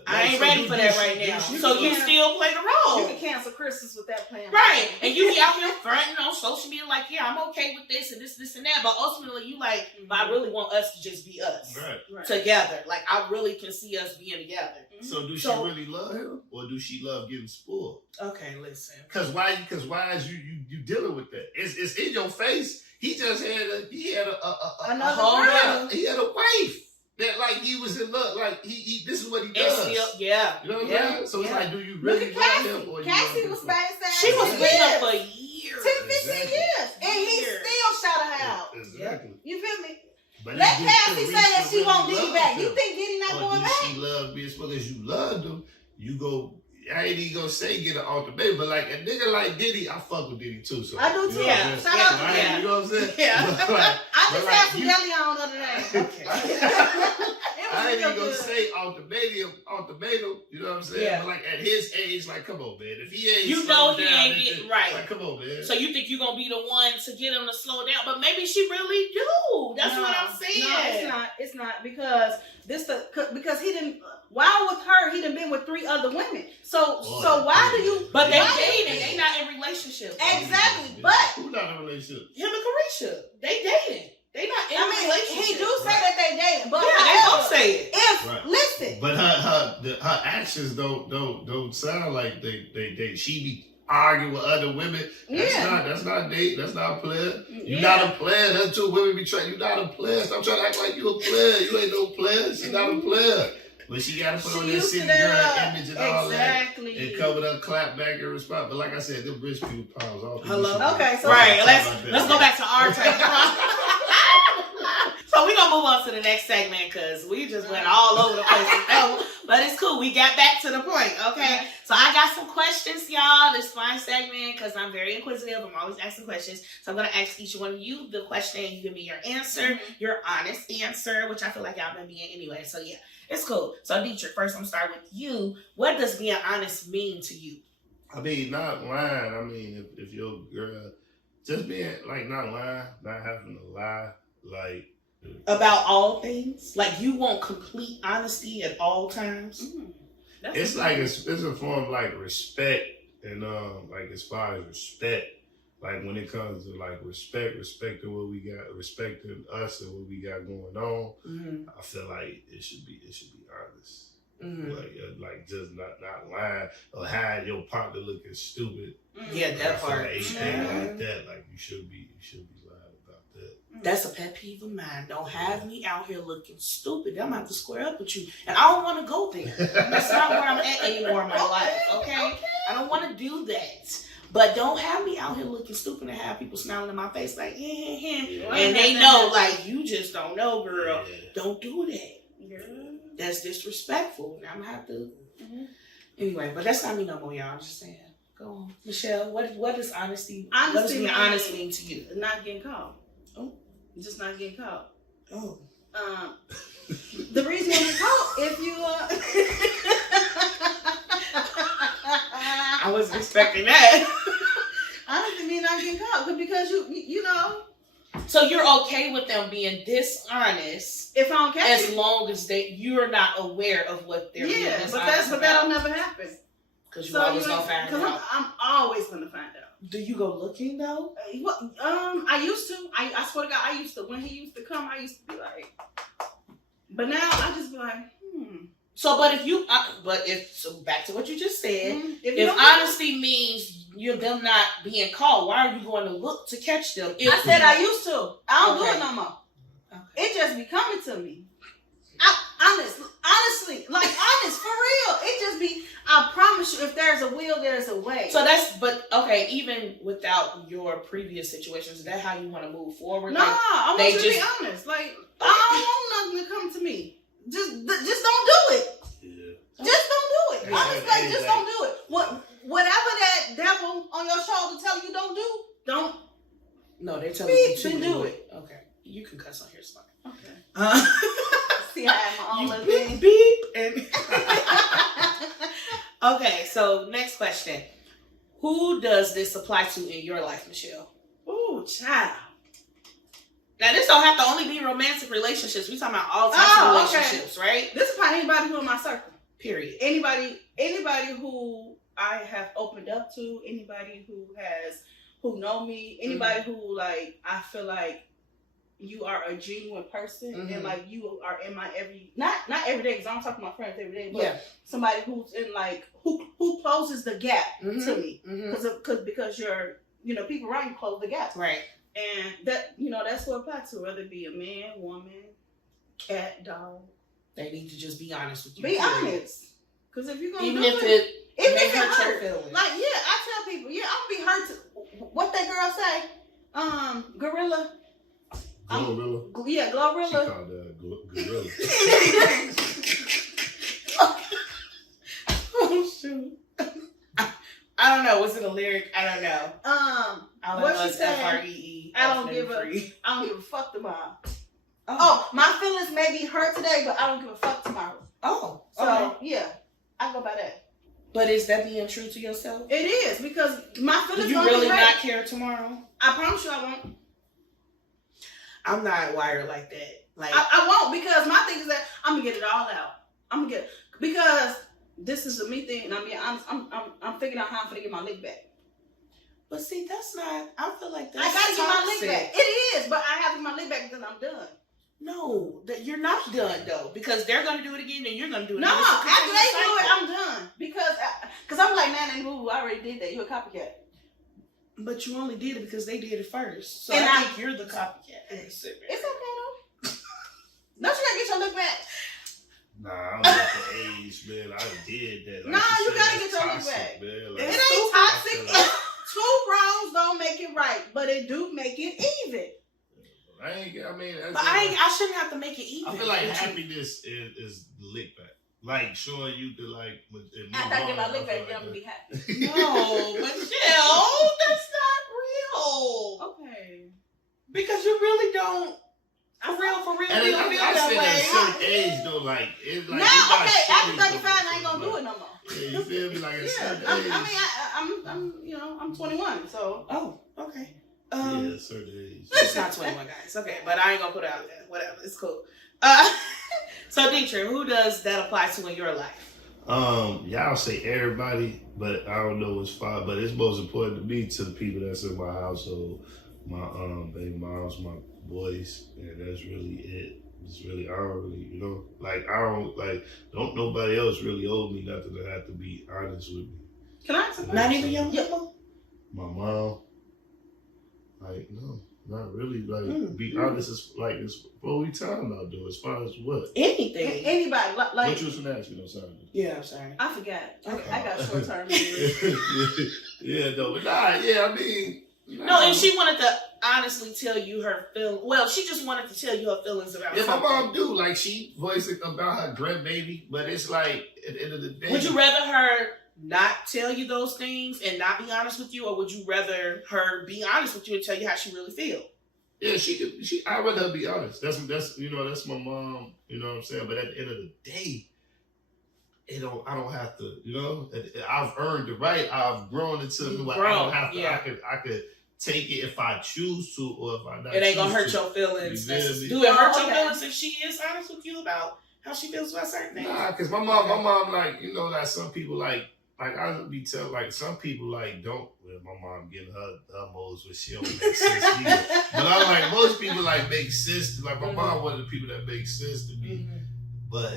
I ain't ready for that right now. So you still play the role. You can cancel Christmas with that plan. Right. And you be out here fronting on social media like, yeah, I'm okay with this and this and that. But ultimately you like, but I really want us to just be us. Right. Together. Like, I really can see us being together. So do she really love him, or do she love getting spoiled? Okay, listen. Because why is you dealing with that? It's in your face. He just had another girl. He had a wife that like he was in love. Like he this is what he does. You know what I'm saying? So it's like, do you really Look at love him, or Cassie you was love him? back. She was with him for years. 10, 15 years. And he still shot her out. Exactly. You feel me? But Let do Cassie say that she really won't Diddy love back. him? You think Diddy not Or going do back? she love me as well as you loved him? You go. I ain't even gonna say get an ultimatum, but like a nigga like Diddy, I fuck with Diddy too. So I do too. You know what I'm saying? Shout out to Right? Diddy. You know what I'm saying? Yeah. But like, I just but had like some you- deli on the other day. I ain't even real gonna good. say ultimatum, you know what I'm saying? Yeah. But like at his age, like come on, man. If he ain't You know slowed he down ain't and get- shit, right. Like come on, man. So you think you're gonna be the one to get him to slow down, but maybe she really do. That's what I'm saying. No, it's not because because he didn't. While with her, he done been with 3 other women. So why do you? But they why- dating. They not in relationship. Exactly, but who not in a relationship? Him and Carisha, they dating. They not in a relationship. he do say that they dating, but Yeah, they both say it. If Right. listen, But her actions don't sound like they she be arguing with other women. That's not date. That's not a player. You not a player. That's 2 women be trying. You not a player. Stop trying to act like you a player. You ain't no player. She's not a player. But she got to put on that city girl image and all that, and cover that clap back and respond. But like I said, them rich people problems. All Hello? Okay, so right. Let's go back to our take. So we're gonna move on to the next segment because we just went all over the place with that one. But it's cool. We got back to the point, okay? So I got some questions, y'all. This fine segment because I'm very inquisitive. I'm always asking questions. So I'm gonna ask each one of you the question. You give me your answer, your honest answer, which I feel like y'all been being anyway. So yeah, it's cool. So Dietrich, first I'm gonna start with you. What does being honest mean to you? I mean, not lying. I mean, if your girl just being like not lying, not having to lie, like. About all things? Like you want complete honesty at all times? It's like it's a form of like respect, and like as far as respect, like when it comes to like respecting what we got, respecting us and what we got going on. I feel like it should be honest. Like just not lying or hide your partner looking stupid. Yeah, that I feel part. like anything like that, like you should be lying about that. That's a pet peeve of mine. Don't have me out here looking stupid. I'm gonna have to square up with you. And I don't want to go there. That's not where I'm at anymore in my life, okay? I don't want to do that. But don't have me out here looking stupid and have people smiling in my face like, Yeah. and they know, like, you just don't know, girl. Yeah. Don't do that. Yeah. That's disrespectful. And I'm gonna have to. Mhm. Anyway, but that's not me no more, y'all. I'm just saying. Go on, Michelle. What does honesty? What does Honesty being mean- honest mean to you? Not getting caught. Oh. Just not getting caught. Oh. The reason you get caught if you I wasn't expecting that. honestly mean not getting caught because you know, So you're okay with them being dishonest if I don't catch as you, long as you're not aware of what they're being yeah, dishonest but that'll never happen. because you always you gonna know, find 'cause out. I'm always gonna find out. Do you go looking though? What? I used to. I swear to God, I used to. When he used to come, I used to be like. But now I just be like, So, but so back to what you just said. If If honesty means you're them not being caught, why are you going to look to catch them? I said I used to. I don't do Okay. it no more. Okay. It just be coming to me. Honestly, like honest for real. It just be. I promise you, if there's a will, there's a way. So okay. Even without your previous situations, is that how you want to move forward? Nah, Like, I they want you to be just- honest. Like I don't want nothing to come to me. Just don't do it. Yeah. Just don't do it. Yeah, Honestly, yeah, just like- don't do it. Whatever that devil on your shoulder tell you don't do, don't. no, they tell you Beep, to then do do it. Okay, you can cuss on here, smart. Okay. See, I have my own little You thing. beep and. Okay, so next question: who does this apply to in your life, Michelle? Ooh, child. Now, this don't have to only be romantic relationships. We talking about all types of relationships, right? This is probably anybody who in my circle. Period. Anybody who I have opened up to, anybody who know me, anybody who like I feel like you are a genuine person and like you are in my not every day because I don't talk to my friends every day, but Yeah. somebody who's in like who closes the gap to me because you're people around you close the gap, Right. and that that's what it applies to, whether it be a man, woman, cat, dog. They need to just be honest with you. Be period. honest, because if you're gonna Even do if it, it may if it hurt your hurt. feelings. Like, yeah, I tell people, I'm gonna be hurt. What that girl say? Gorilla. Glorilla. Yeah, She Glorilla. called gorilla. Oh shoot! I don't know. Was it a lyric? I don't know. I what she said? FREE. I don't give a fuck tomorrow. Oh. Oh, my feelings may be hurt today, but I don't give a fuck tomorrow. Oh. So Okay. yeah, I go by that. But is that being true to yourself? It is because my Do feelings you gonna really be hurt. not care tomorrow? I promise you, I won't. I'm not wired like that. Like I won't because my thing is that I'm gonna get it all out. I'm gonna get because this is a me thing, and I'm being honest. I'm figuring out how I'm gonna get my lick back. but see, that's not. I feel like that's I gotta get my lick toxic. back. It is, but I have to get my lick back because I'm done. No, that you're not done though, because they're gonna do it again, and you're gonna do it. No, again. It's a after they do continuous it, cycle. I'm done because I'm like, man, and boo, I already did that. You a copycat. But you only did it because they did it first. So And I I- think you're the copycat. It's okay though. Don't you gotta get your lick back? Nah, I'm at the age, man. I did that. Nah, she you said, gotta it's get your lick toxic, back. man. Like, It ain't toxic. I feel like- Two wrongs don't make it right, but it do make it even. But I shouldn't have to make it even. I feel like with you. happiness is the lick back. Like, sure, you could like. After I get my lick back, then I'm gonna be happy. No, Michelle, that's not real. Okay. Because you really don't. For real, And feel I that said at a way. certain age though, like it's like Now, okay, after 35, I ain't gonna do it no more. Yeah, you feel me? Like at a Yeah, certain I age. mean, I'm 21, so. Oh, okay. Yeah, a certain age. It's not 21, guys. Okay, but I ain't gonna put it out there. Whatever, it's cool. So Dietrich, who does that apply to in your life? Y'all say everybody, but I don't know what's far. But it's most important to me, to the people that's in my household, my baby moms, my boys, and that's really it. It's really, I don't really, don't nobody else really owe me nothing to have to be honest with me. Can I ask a Not question? even your Yeah. mama? My mom, Like, no, not really. Like, be honest. It's like, it's what we talking about, though, as far as what? Anything. Anybody, like. What you was going to ask me, though, sorry. Yeah, I'm sorry. I forgot. Okay. I got short term memory. Yeah, though. But nah, yeah, I mean. No, and she wanted to honestly tell you her feelings. Well, she just wanted to tell you her feelings about Yeah, my something. mom do. Like, she voiced it about her grandbaby, but it's like, at the end of the day. Would you rather her not tell you those things and not be honest with you, or would you rather her be honest with you and tell you how she really feels? Yeah, she could. I'd rather her be honest. That's that's my mom. You know what I'm saying? But at the end of the day, I don't have to. I've earned the right. I've grown into it. I don't have to. Yeah. I could take it if I choose to, or if I not. It ain't gonna hurt to. your feelings. You feel me? Do it hurt your Okay. feelings if she is honest with you about how she feels about certain things? Nah, because my mom, like, like some people like I be telling, like, some people like don't. Well, my mom getting her modes where she don't make sense either. But I'm like, most people like make sense. Like my mom, one of the people that makes sense to me. Mm-hmm. But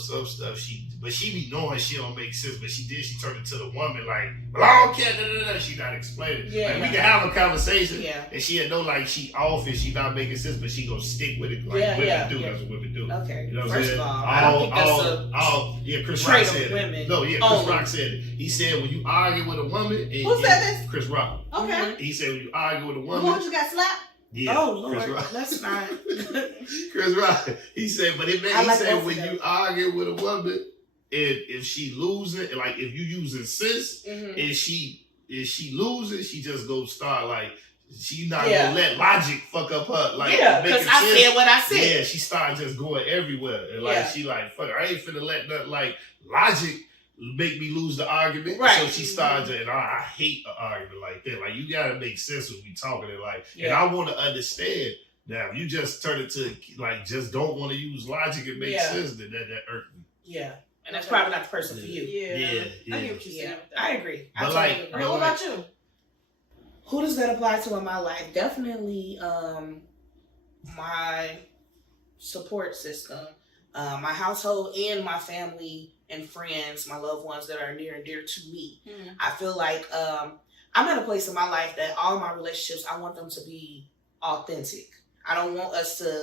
some stuff she be knowing she don't make sense. But she turned it to the woman like, well, I don't care. She not explaining. Yeah, like we can have a conversation. Yeah. And she know like she off and she not making sense, but she gonna stick with it like women do. That's what women do. Okay. You know what First I'm of saying? all, I don't think that's Chris trait Rock of said women. it. No, yeah, Chris Rock said it. He said when you argue with a woman, Who said this? Chris Rock. Okay. He said when you argue with a The woman, one just got slapped? yeah. Oh Lord, Chris Rock. let's not. Chris Rock. He said, but he like said both when of them. you argue with a woman, if she losing, like if you using sis, Mm-hmm. and she losing, she just go start like she not Yeah. gonna let logic fuck up her like Yeah, making because I sense. said what I said. Yeah, she started just going everywhere, and like Yeah. she like fuck, I ain't finna let nothing like logic make me lose the argument. Right. So she started to, and I hate an argument like that. Like you gotta make sense when we talking and like, and Yeah. I want to understand. Now, if you just turn it to like just don't want to use logic and make Yeah. sense, then that irked me. Yeah, and that's probably not the person for you. Yeah. Yeah. I get what you're saying. Yeah, with that. I agree. I But totally like- agree. What about you? Who does that apply to in my life? Definitely my support system, my household and my family and friends, my loved ones that are near and dear to me. Mm. I feel like I'm at a place in my life that all my relationships, I want them to be authentic. I don't want us to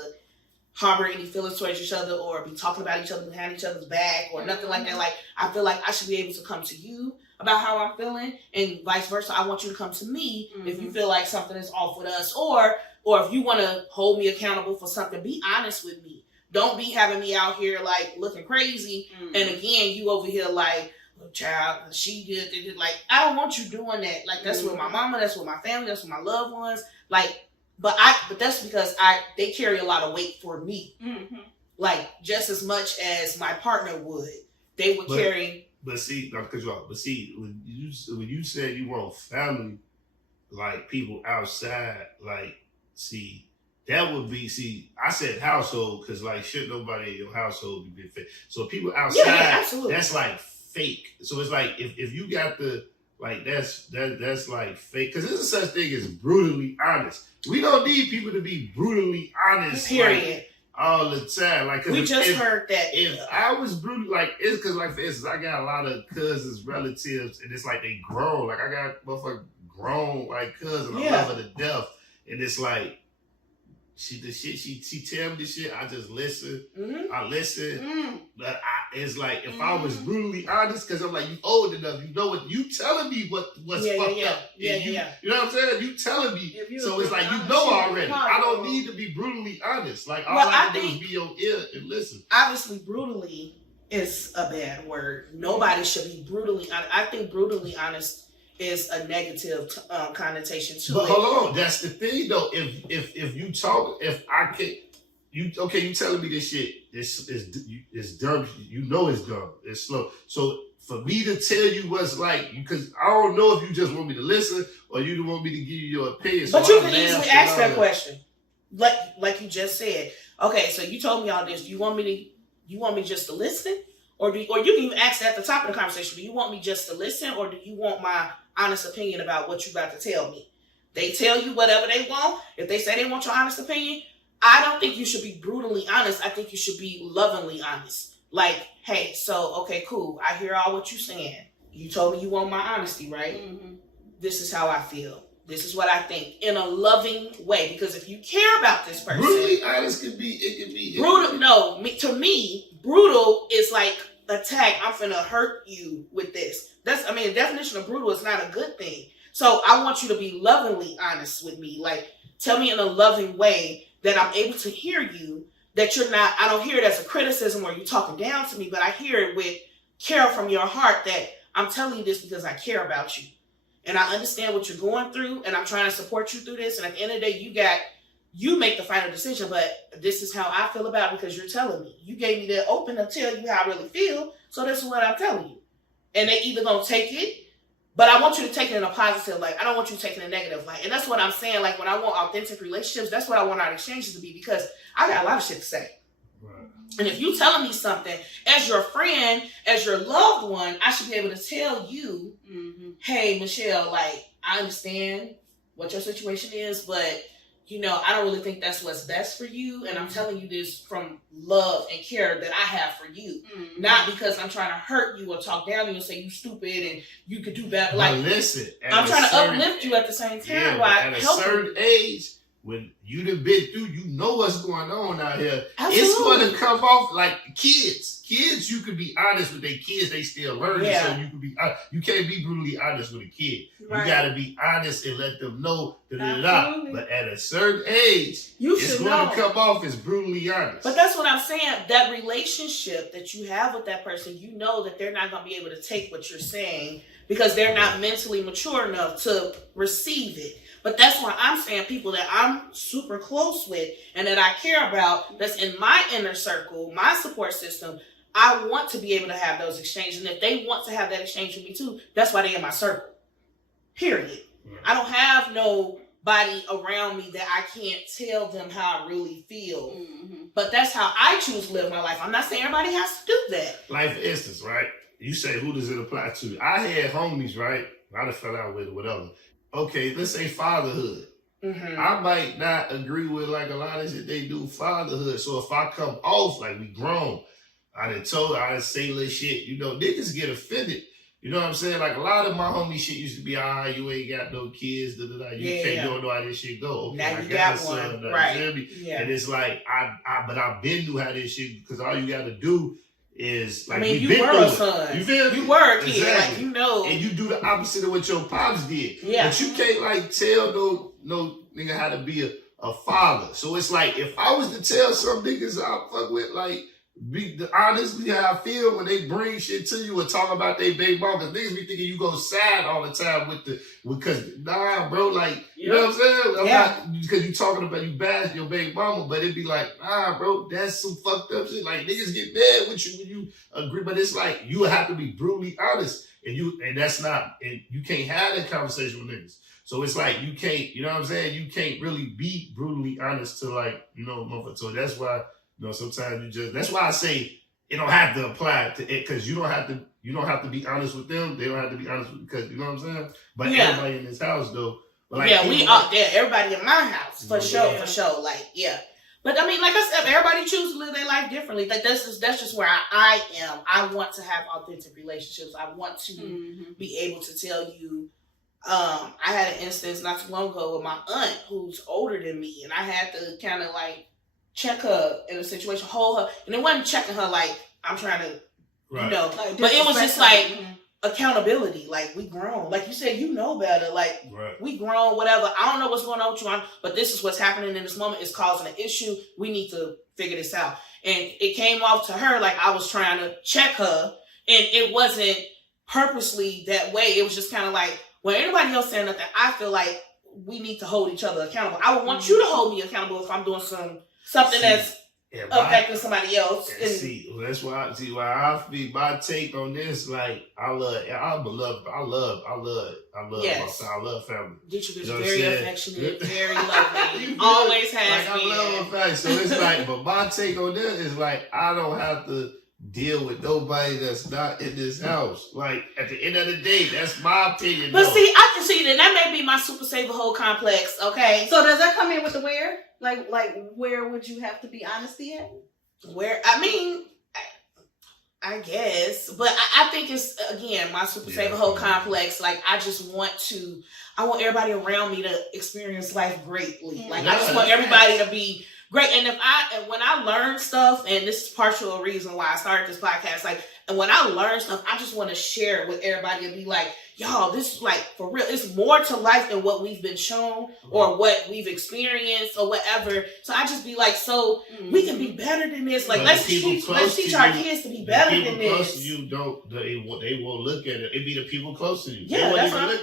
harbor any feelings towards each other or be talking about each other behind each other's back or nothing like that. Like, I feel like I should be able to come to you about how I'm feeling, and vice versa. I want you to come to me if you feel like something is off with us, or if you want to hold me accountable for something. Be honest with me. Don't be having me out here like looking crazy, and again you over here like, oh, child, she did. Like, I don't want you doing that. Like, that's with my mama, that's with my family, that's with my loved ones. Like, but that's because they carry a lot of weight for me. Mm-hmm. Like, just as much as my partner would. They would carry. But see, not to cut you off. But see, when you said you want family, like people outside, like, see, that would be, see, I said household because like shit, nobody in your household be fake. So people outside, absolutely. that's like fake. So it's like if you got the like that's like fake, because there's a such thing as brutally honest. We don't need people to be brutally honest. Period. Like, all the time. Like, We just heard that. If I was brutal, like, it's because, like, for instance, I got a lot of cousins, relatives, and it's like they grown. Like, I got motherfucking grown, like, cousin. I love her to death. And it's like, she tell me this shit, I just listen. Mm-hmm. I listen. Mm. But it's like, if I was brutally honest, because I'm like, you old enough, you know what, you telling me what's fucked up. Yeah. You know what I'm saying? You telling me. If you So was it's like, you honest, know you would already. follow. I don't need to be brutally honest. Like, all Well, I have I to do is think- be your ear and listen. Obviously, brutally is a bad word. Nobody should be brutally honest. I think brutally honest is a negative connotation to But it. hold on, that's the thing though. If you talk, if I can, you telling me this shit, it's dumb. You know it's dumb. It's slow. So for me to tell you what's like, because I don't know if you just want me to listen or you want me to give you your opinion. But so you I can laugh easily and ask all that question, like you just said. Okay, so you told me all this. You want me just to listen, or you can even ask at the top of the conversation. Do you want me just to listen, or do you want my honest opinion about what you about to tell me? They tell you whatever they want. If they say they want your honest opinion, I don't think you should be brutally honest. I think you should be lovingly honest. Like, hey, so, okay, cool. I hear all what you're saying. You told me you want my honesty, right? Mm-hmm. This is how I feel. This is what I think in a loving way. Because if you care about this person, brutally honest could be brutal. No, to me, brutal is like attack. I'm finna hurt you with this. The definition of brutal is not a good thing. So I want you to be lovingly honest with me. Like, tell me in a loving way that I'm able to hear you. That you're not. I don't hear it as a criticism or you talking down to me, but I hear it with care from your heart. That I'm telling you this because I care about you. And I understand what you're going through, and I'm trying to support you through this. And at the end of the day, you make the final decision, but this is how I feel about it because you're telling me. You gave me the open to tell you how I really feel, so this is what I'm telling you. And they either gonna take it, but I want you to take it in a positive light. I don't want you to take it in a negative light. And that's what I'm saying. Like, when I want authentic relationships, that's what I want our exchanges to be, because I got a lot of shit to say. Right. And if you telling me something, as your friend, as your loved one, I should be able to tell you, hey, Michelle, like, I understand what your situation is, but, I don't really think that's what's best for you. And I'm telling you this from love and care that I have for you. Not because I'm trying to hurt you or talk down to you and say you stupid and you could do better. Like, listen, I'm trying to uplift you at the same time while at a certain age, when you done been through, you know what's going on out here. Absolutely. It's going to come off like kids. Kids, you can be honest with their kids. They still learning, so you can be. You can't be brutally honest with a kid. Right. You got to be honest and let them know. But at a certain age, it's going to come off as brutally honest. But that's what I'm saying. That relationship that you have with that person, you know that they're not going to be able to take what you're saying because they're not mentally mature enough to receive it. But that's why I'm saying people that I'm super close with and that I care about, that's in my inner circle, my support system, I want to be able to have those exchanges. And if they want to have that exchange with me too, that's why they're in my circle. Period. I don't have nobody around me that I can't tell them how I really feel. But that's how I choose to live my life. I'm not saying everybody has to do that. Like, for instance, right? You say, who does it apply to? I had homies, right? I done fell out with or whatever. Okay, let's say fatherhood. I might not agree with like a lot of shit they do fatherhood. So if I come off like we grown, I done say little shit, niggas get offended. You know what I'm saying? Like, a lot of my homie shit used to be, you ain't got no kids, you don't know how this shit go. Okay, now I you got got a son, one, now, right? You feel me? Yeah. And it's like, but I've been through how this shit, because all you got to do is, like, you were a son. You feel me? You were a kid, exactly. like, and you do the opposite of what your pops did. Yeah. But you can't like tell no nigga how to be a father. So it's like, if I was to tell some niggas I fuck with, like, be honestly how I feel when they bring shit to you and talk about they baby mama, because niggas be thinking you go sad all the time because nah, bro, like, you know what I'm saying? I'm not, because you talking about you bash your baby mama, but it'd be like, nah, bro, that's some fucked up shit. Like, niggas get mad with you when you agree, but it's like, you have to be brutally honest, and you can't have that conversation with niggas. So it's like, you can't, you know what I'm saying? You can't really be brutally honest to, like, motherfucker. So that's why, sometimes that's why I say it don't have to apply to it, because you don't have to be honest with them. They don't have to be honest with, because, you know what I'm saying? But everybody in this house, though. Like, we are there. Everybody in my house, for sure. Like, yeah. But I mean, like I said, everybody chooses to live their life differently. Like, that's just where I am. I want to have authentic relationships. I want to be able to tell you. I had an instance not too long ago with my aunt who's older than me, and I had to kind of like check her in a situation, hold her, and it wasn't checking her like I'm trying to, right. Like, but it was just like accountability. Like, we grown, like you said, better. Like, we grown, whatever. I don't know what's going on with you, but this is what's happening in this moment. It's causing an issue. We need to figure this out. And it came off to her like I was trying to check her, and it wasn't purposely that way. It was just kind of like, when anybody else saying nothing, I feel like we need to hold each other accountable. I would want you to hold me accountable if I'm doing something that's affecting somebody else. That's why I feel my take on this. Like, I love yes. I love family. Dietrich is very affectionate, very lovely. Always has been. I love my family. So it's like, but my take on this is like, I don't have to deal with nobody that's not in this house. Like, at the end of the day, that's my opinion. But see, I can see that may be my super saver whole complex. Okay. So does that come in with the where? Like where would you have to be honesty at? Where, I mean, I guess, but I think it's again my super saver whole complex. Like I want everybody around me to experience life greatly. Like I just want everybody to be great. And when I learn stuff, and this is partial reason why I started this podcast, like, and when I learn stuff, I just want to share it with everybody and be like, y'all, this is like for real. It's more to life than what we've been shown or what we've experienced or whatever. So I just be like, so we can be better than this. Like let's teach our kids to be better than this. Close to you they won't look at it. It be the people close to you. Yeah,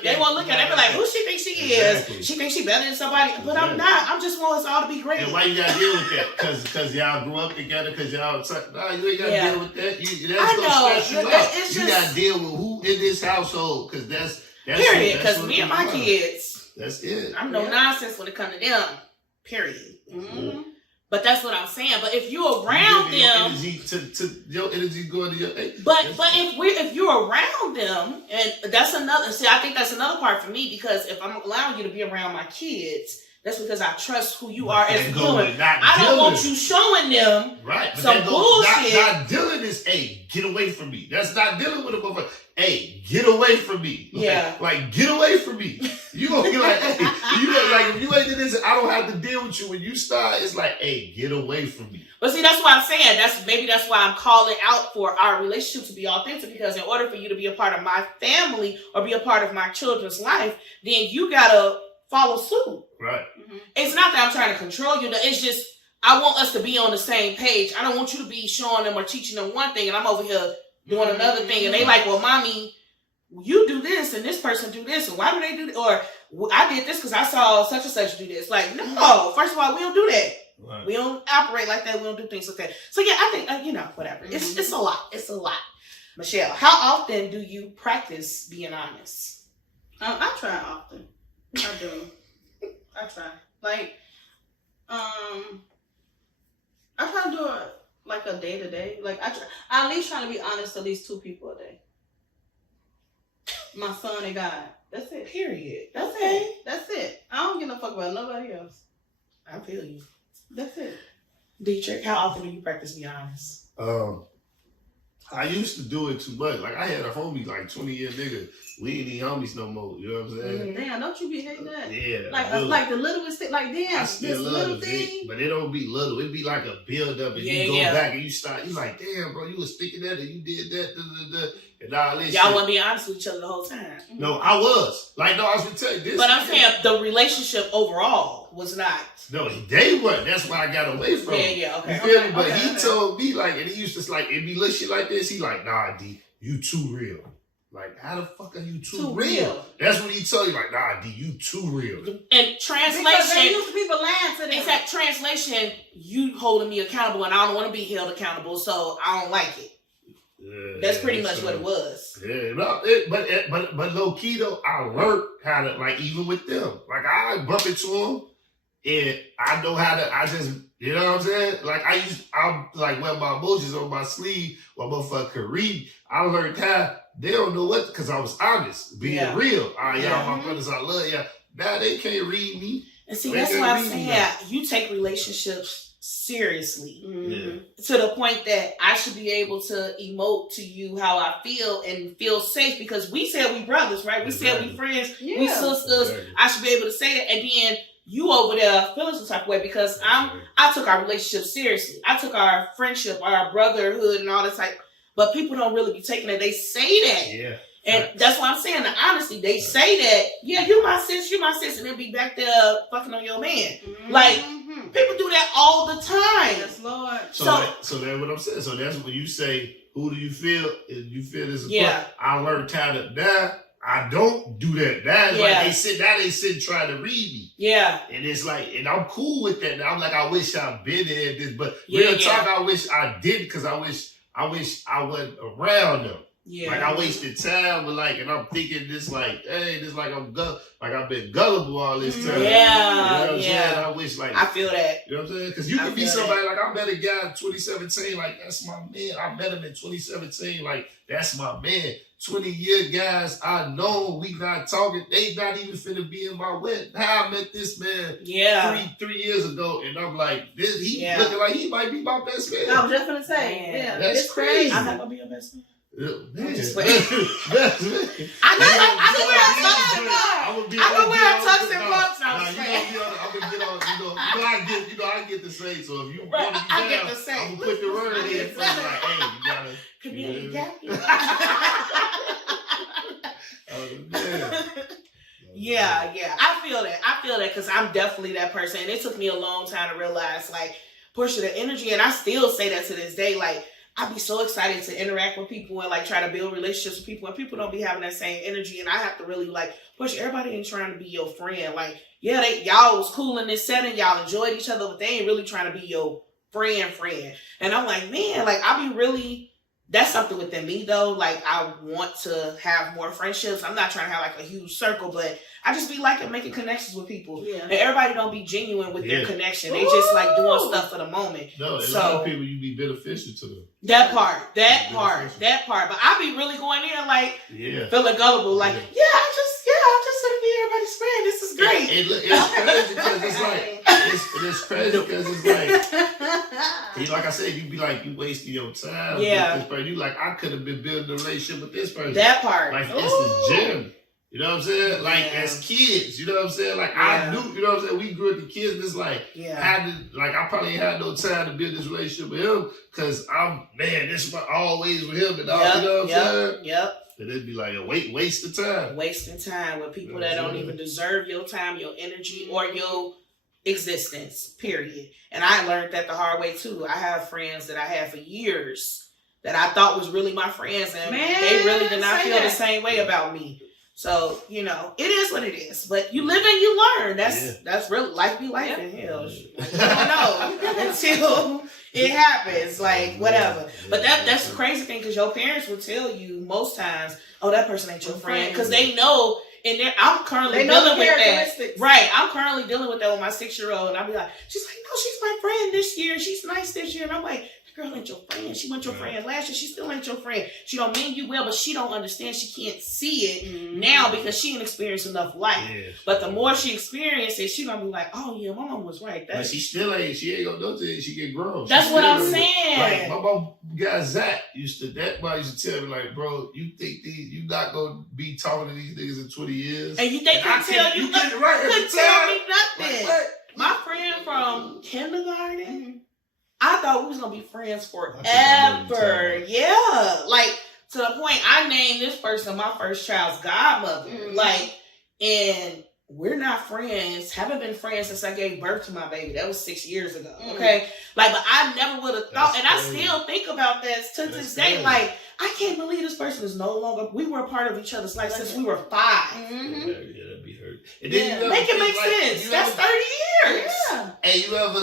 they won't look at it. They be like, who she thinks she is? She thinks she better than somebody, but I'm not. I'm just want us all to be great. And why you gotta deal with that? Because y'all grew up together. Because y'all, nah, you ain't gotta deal with that. That's gonna stress you out. You gotta deal with who in this household. Because that's period. Because me and my kids, that's it. I'm no nonsense when it comes to them. Period. Mm-hmm. But that's what I'm saying. But if you're around them, your energy going to your. But if you're around them, and that's another. See, I think that's another part for me because if I'm allowing you to be around my kids, that's because I trust who you are as a human. I don't want you showing them some bullshit. Not dealing is, hey, get away from me. That's not dealing with a motherfucker. Hey, get away from me. Like get away from me. You gonna be like, hey, if you ain't in this, I don't have to deal with you. When you start, it's like, hey, get away from me. But see, that's what I'm saying. That's why I'm calling out for our relationship to be authentic. Because in order for you to be a part of my family or be a part of my children's life, then you gotta follow suit. Right. Mm-hmm. It's not that I'm trying to control you. It's just I want us to be on the same page. I don't want you to be showing them or teaching them one thing, and I'm over here doing another thing, and they like, well, mommy, you do this, and this person do this, and why do they do this? Or I did this because I saw such and such do this. Like, no, first of all, we don't do that. Right. We don't operate like that. We don't do things like that. So yeah, I think whatever. Mm-hmm. It's a lot. It's a lot. Michelle, how often do you practice being honest? I try often. I do. I try. Like, I try to do it like a day to day. Like I at least try to be honest to at least 2 people a day. My son and God. That's it. Period. That's it. That's it. I don't give no fuck about nobody else. I feel you. That's it. Dietrich, how often do you practice being honest? I used to do it too much. Like I had a homie, like 20-year nigga. We ain't even homies no more. You know what I'm saying? Damn, don't you be hating that? Yeah. Like the littlest thing. Like damn, I still this love little thing. But it don't be little. It be like a build up, and you go back and you start. You like, damn, bro, you was thinking that, and you did that, and all this. Y'all want to be honest with each other the whole time. No, I was. Like, no, I was gonna tell you this. But I'm saying the relationship overall was not. No, they weren't. That's why I got away from him. Yeah, okay. You feel me? But he told me, like, and he used to, like, it be little shit like this. He like, nah, D, you too real. Like, how the fuck are you too real? That's what he told you. Like, nah, D, you too real. And translation. Because they used to people lying to them. Exact translation, you holding me accountable and I don't want to be held accountable, so I don't like it. Yeah, that's pretty much what it was. Yeah, no, but low key though, I learned how to, like, even with them. Like, I bump into them and I know how to, I just, you know what I'm saying? Like, I'm like, wear my emojis on my sleeve, or motherfucker could read. I learned how. They don't know what, because I was honest, being real. Y'all, my brothers, I love y'all. Now they can't read me. And see, that's why I'm saying you take relationships seriously to the point that I should be able to emote to you how I feel and feel safe, because we said we brothers, right? We said we friends, we sisters. Exactly. I should be able to say that, and then you over there feeling some type of way because I took our relationship seriously. I took our friendship, our brotherhood, and all this type. But people don't really be taking it. They say that. Yeah. And that's why I'm saying the honesty. They say that, yeah, you my sis, and then be back there fucking on your man. Mm-hmm. Like, people do that all the time. Yes, Lord. So that's what I'm saying. So that's when you say, who do you feel? You feel this is what I learned how to now. I don't do that. That's like they sit trying to read me. Yeah. And it's like, and I'm cool with that. Now I'm like, I wish I'd been in this, but real talk, I wish I did, because I wish I wasn't around them. Yeah. Like, I wasted time, but like, and I'm thinking this like, hey, this like I've been gullible all this time. Yeah. You know what I'm saying? I wish it's like, I feel that. You know what I'm saying? Because you I can be feel somebody like, I met a guy in 2017, like, that's my man. I met him in 2017, like, that's my man. 20-year guys I know, we not talking. They not even finna be in my wedding. How I met this man three years ago, and I'm like, this, he looking like he might be my best man. I was just gonna say, Man. That's crazy. I'm not gonna be your best man. Man. I'm just I I can wear a tux and boots. I'm I get the say. So if you Right, want to be I get down, the say. I'm gonna put the word in for you. Like, hey, you gotta. Community gap. Yeah, I feel that because I'm definitely that person, and it took me a long time to realize, like, Portia, the energy, and I still say that to this day, like, I'd be so excited to interact with people and, like, try to build relationships with people, and people don't be having that same energy, and I have to really, like, Portia, everybody ain't trying to be your friend. Like, yeah, y'all was cool in this setting, y'all enjoyed each other, but they ain't really trying to be your friend. And I'm like, man, like, I be really... That's something within me, though. Like, I want to have more friendships. I'm not trying to have, like, a huge circle, but I just be liking making connections with people. Yeah. And everybody don't be genuine with their connection. They just, like, doing stuff for the moment. No, a lot of people, you be beneficial to them. That part. But I be really going in, like, feeling gullible. Like, I'm just going to be everybody's friend. This is great. It's crazy because it's like, like I said, you be like, you wasting your time with this person. You like, I could have been building a relationship with this person. That part. Like, it's a gym. You know what I'm saying? Like, as kids, you know what I'm saying? Like, I knew, you know what I'm saying? We grew up the kids, and it's like, I probably ain't had no time to build this relationship with him because this is always with him and all, you know what I'm saying? Yep. And it'd be like a waste of time. Wasting time with people that don't even deserve your time, your energy, or your existence, period. And I learned that the hard way, too. I have friends that I had for years that I thought was really my friends, and they really did not feel the same way about me. So, you know, it is what it is. But you live and you learn. That's real. Life be life in hell. You don't know until it happens. Like, whatever. But that's the crazy thing, because your parents will tell you most times, oh, that person ain't your friend. Because they know, and I'm currently dealing with that. Right. I'm currently dealing with that with my 6-year-old. And I'll be like, she's like, no, she's my friend this year. She's nice this year. And I'm like, girl ain't your friend. She wasn't your friend last year. She still ain't your friend. She don't mean you well, but she don't understand. She can't see it now because she ain't experienced enough life. Yeah. But the more she experiences, she gonna be like, oh yeah, my mom was right. But she ain't gonna know till she get grown. That's what I'm saying. Like, my mom guy Zach used to tell me, like, bro, you think you not gonna be talking to these niggas in 20 years? And they can tell you couldn't tell me nothing. Like, my friend from kindergarten, I thought we was gonna be friends forever. Yeah. Like, to the point I named this person my first child's godmother. Like, and we're not friends. Haven't been friends since I gave birth to my baby. That was 6 years ago. Okay. Like, but I never would have thought, and I still think about that to this day. Like, I can't believe this person is no longer. We were a part of each other's life since we were 5. That'd be hurt. And then make it make sense. That's 30 years. Yeah. And you ever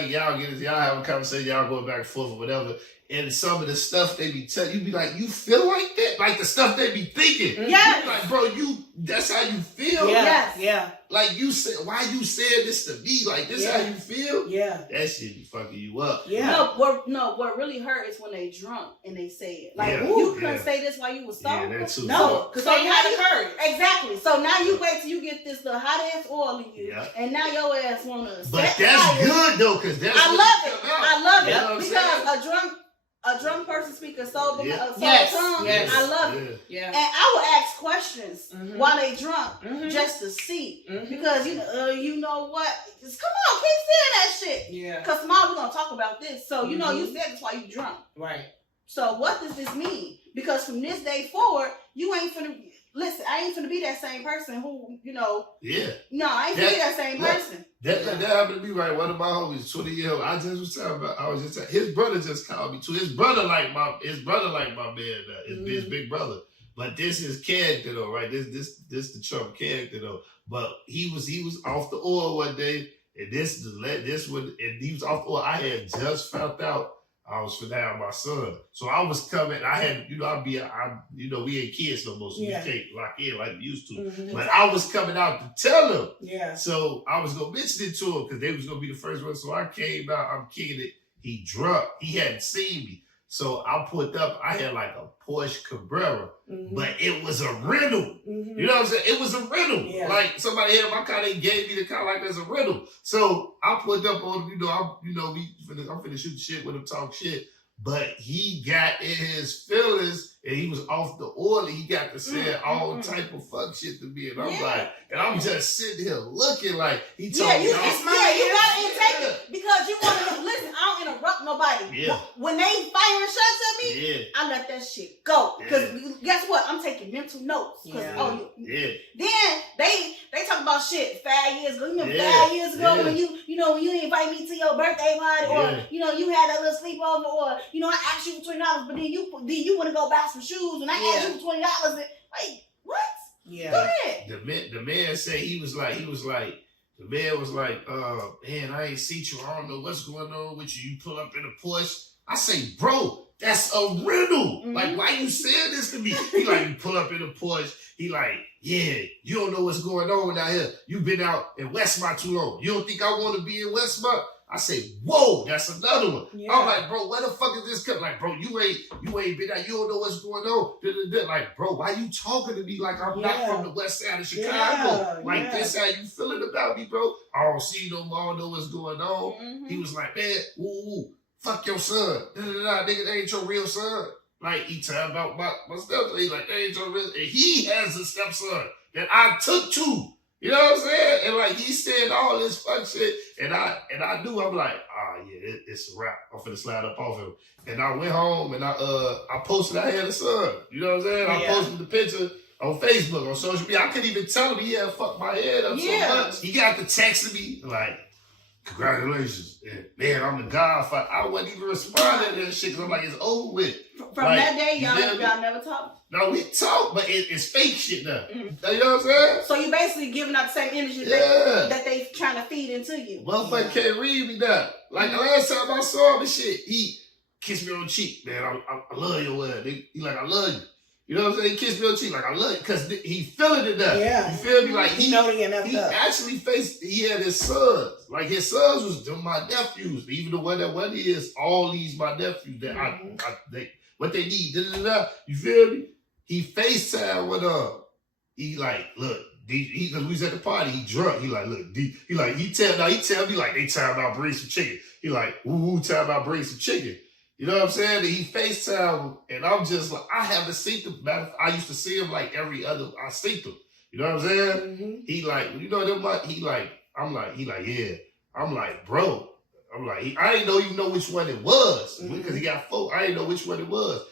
y'all have a conversation, y'all going back and forth or whatever, and some of the stuff they be telling you, be like, you feel like that? Like the stuff they be thinking. Yeah. Like, bro, that's how you feel. Yeah. Like, you said, why you said this to me? Like, this how you feel? Yeah. That shit be fucking you up. Yeah. What really hurt is when they drunk and they say it. Like, you couldn't say this while you was sober. Yeah, that too. No, because they had the courage. Exactly. So now you wait till you get this little hot ass oil in you, and now your ass wanna. But that's good though, because that's. I love it because a drunk person speaking sober tongue. I love it. Yeah. And I would ask questions while they drunk just to see. Because you know what? Just come on, keep saying that shit. Yeah. Because tomorrow we're gonna talk about this. So you know you said this while you drunk. Right. So what does this mean? Because from this day forward, you ain't finna listen, I ain't finna be that same person who, Yeah. No, I ain't finna be that same person. That happened to me, right? One of my homies, 20-year-old. I was just his brother just called me too. His brother like my man, his big brother. But this is character though, right? This the Trump character though. But he was off the oil one day, and he was off the oil. I had just found out I was finna have my son. So I was coming, I had, we ain't kids no more, so we can't lock in like we used to. Mm-hmm. But I was coming out to tell him. Yeah. So I was gonna mention it to him because they was gonna be the first one. So I came out, I'm kicking it. He drunk. He hadn't seen me. So I put up, I had like a Porsche Cabrera, but it was a rental. Mm-hmm. You know what I'm saying? It was a rental. Yeah. Like somebody had my car, they gave me the car like as a rental. So I put up on, I'm finna shoot shit with him, talk shit. But he got in his feelings and he was off the order. He got to say all type of fuck shit to me. And I'm like, and I'm just sitting here looking like he told me. You gotta take it because you want to listen. I don't interrupt nobody. Yeah. When they firing shots at me, I let that shit go. Because guess what? I'm taking mental notes. Then they talk about shit 5 years ago. You remember 5 years ago when when you invite me to your birthday party or you had that little sleepover or I asked you for $20, but then you want to go buy some shoes and I asked you for $20 and like what? Yeah. Go ahead. The man said the man was like, man, I ain't see you. I don't know what's going on with you. You pull up in a Porsche. I say, bro, that's a rental. Like, why you saying this to me? He like, you pull up in a Porsche. He like, yeah, you don't know what's going on out here. You been out in Westmont too long. You don't think I want to be in Westmont? I say, whoa, that's another one. Yeah. I'm like, bro, where the fuck is this coming? Like, bro, you ain't been out. You don't know what's going on. Like, bro, why you talking to me like I'm not from the west side of Chicago? This how you feeling about me, bro? I don't see you no more. I don't know what's going on. Mm-hmm. He was like, man, fuck your son. Nigga, that ain't your real son. Like, he talking about my stepson. He like, that ain't your real. And he has a stepson that I took to. You know what I'm saying? And like he said all this fuck shit, and I knew. I'm like, it's a wrap. I'm finna slide up off him. And I went home and I posted I had a son. You know what I'm saying? I posted the picture on Facebook, on social media. I couldn't even tell him he had fucked my head up so much. He got the text to me like, congratulations. And man, I'm the godfather. I wasn't even responding to that shit because I'm like, it's over with. From that day, y'all never talked? No, we talk, but it's fake shit now. You know what I'm saying? So you basically giving out the same energy that they trying to feed into you. Motherfucker can't read me now. Like the last time I saw him and shit, he kissed me on the cheek. Man, I love your word. He like, I love you. You know what I'm saying? He kissed me on the cheek like, I love you. Because he feeling it now. Yeah. You feel me? Like he actually he had his sons. Like his sons was my nephews. Even the one that one is, all these my nephews that what they need. You feel me? He FaceTime with he like, look, D, cause we was at the party, he drunk. He like, look, D, he tell me like they time about bring some chicken. He like, time about bring some chicken. You know what I'm saying? And he FaceTime and I'm just like, I haven't seen him. I used to see him like every other, I seen him. You know what I'm saying? Mm-hmm. He like, I'm like, yeah. I'm like, bro. I'm like, I didn't even know which one it was. Because he got 4. I didn't know which one it was.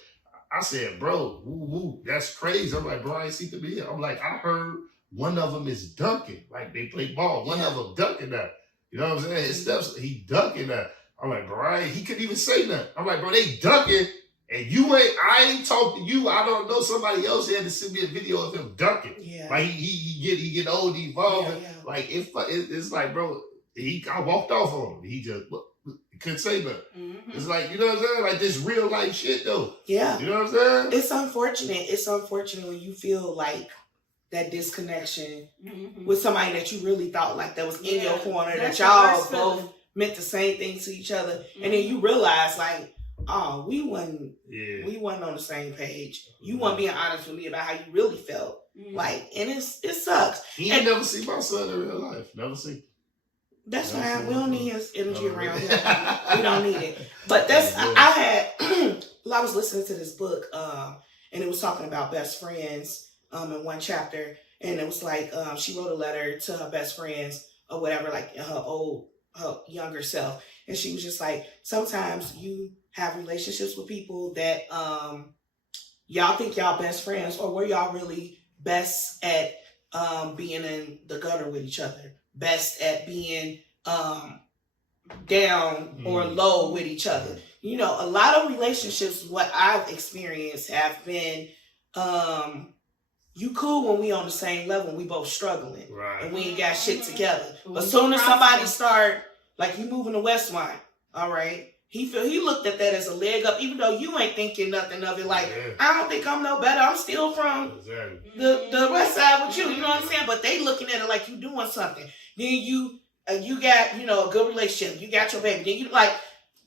I said, bro, that's crazy. I'm like, bro, I ain't seen them here. I'm like, I heard one of them is dunking. Like, they play ball. One of them dunking that. You know what I'm saying? His steps, he dunking that. I'm like, bro, he couldn't even say nothing. I'm like, bro, they dunking, and I ain't talk to you. I don't know, somebody else had to send me a video of him dunking. Yeah. Like, he get old, he evolving. Yeah. Like, it's like, bro, I walked off on him. He just... couldn't say nothing. Mm-hmm. It's like, you know what I'm saying? Like this real life shit though. Yeah. You know what I'm saying? It's unfortunate. It's unfortunate when you feel like that disconnection with somebody that you really thought like that was in your corner, that y'all both meant the same thing to each other. And then you realize like, oh, we wasn't on the same page. You weren't being honest with me about how you really felt. Like, and it sucks. He ain't never seen my son in real life. Never seen. That's fine. We don't need his energy around here. We don't need it. But I was listening to this book, and it was talking about best friends in one chapter. And it was like she wrote a letter to her best friends or whatever, like her younger self. And she was just like, sometimes you have relationships with people that y'all think y'all best friends, or were y'all really best at being in the gutter with each other? Best at being down or low with each other. You know, a lot of relationships, what I've experienced have been you cool when we on the same level, we both struggling. Right. And we ain't got shit together. But as soon as somebody start, like you moving to Westmont, all right, he looked at that as a leg up, even though you ain't thinking nothing of it. Like, I don't think I'm no better. I'm still from the west side with you. You know what I'm saying? But they looking at it like you doing something. Then you got, you know, a good relationship. You got your baby. Then you like,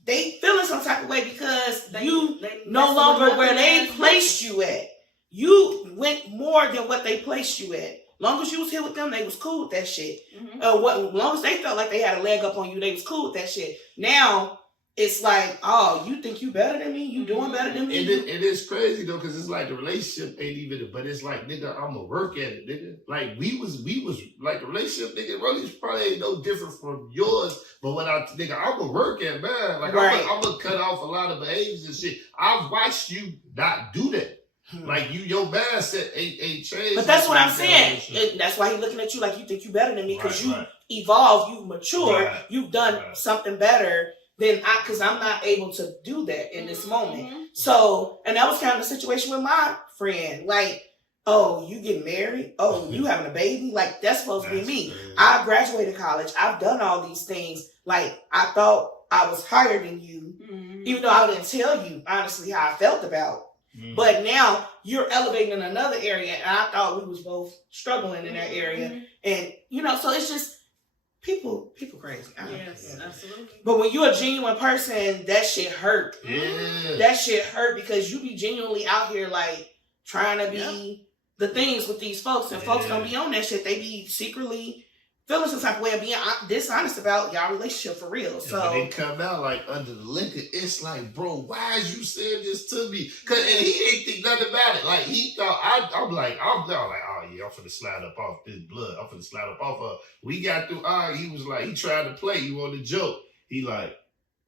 they feeling some type of way because you no longer where they placed you at. You went more than what they placed you at. Long as you was here with them, they was cool with that shit. Long as they felt like they had a leg up on you, they was cool with that shit. Now, it's like, oh, you think you better than me? You doing better than me? It is crazy though, because it's like the relationship ain't even, but it's like, nigga, I'ma work at it, nigga. Like we was like the relationship, nigga, really probably ain't no different from yours. But what nigga, I'ma work at, man. Like I'ma cut off a lot of behaviors and shit. I've watched you not do that. Like your mindset ain't changed. But that's what I'm saying. That's why he's looking at you like you think you better than me, because you evolved, you've matured, you've done something better than because I'm not able to do that in this moment. So, and that was kind of the situation with my friend. Like, oh, you get married? Oh, you having a baby? Like, that's supposed to be me. I graduated college. I've done all these things. Like, I thought I was higher than you, even though I didn't tell you honestly how I felt about. But now you're elevating in another area, and I thought we was both struggling in that area. And, you know, so it's just people crazy. Yes, absolutely. But when you're a genuine person, that shit hurt. Yeah. That shit hurt because you be genuinely out here like trying to be the things with these folks, and folks don't be on that shit. They be secretly feeling some type of way of being dishonest about y'all relationship for real. So when they come out like under the liquor, it's like, bro, why is you saying this to me? And he ain't think nothing about it. Like he thought I'm like, oh yeah, I'm finna slide up off this blood. I'm finna slide up off her. We got through. He was like, he tried to play. You want to joke? He like,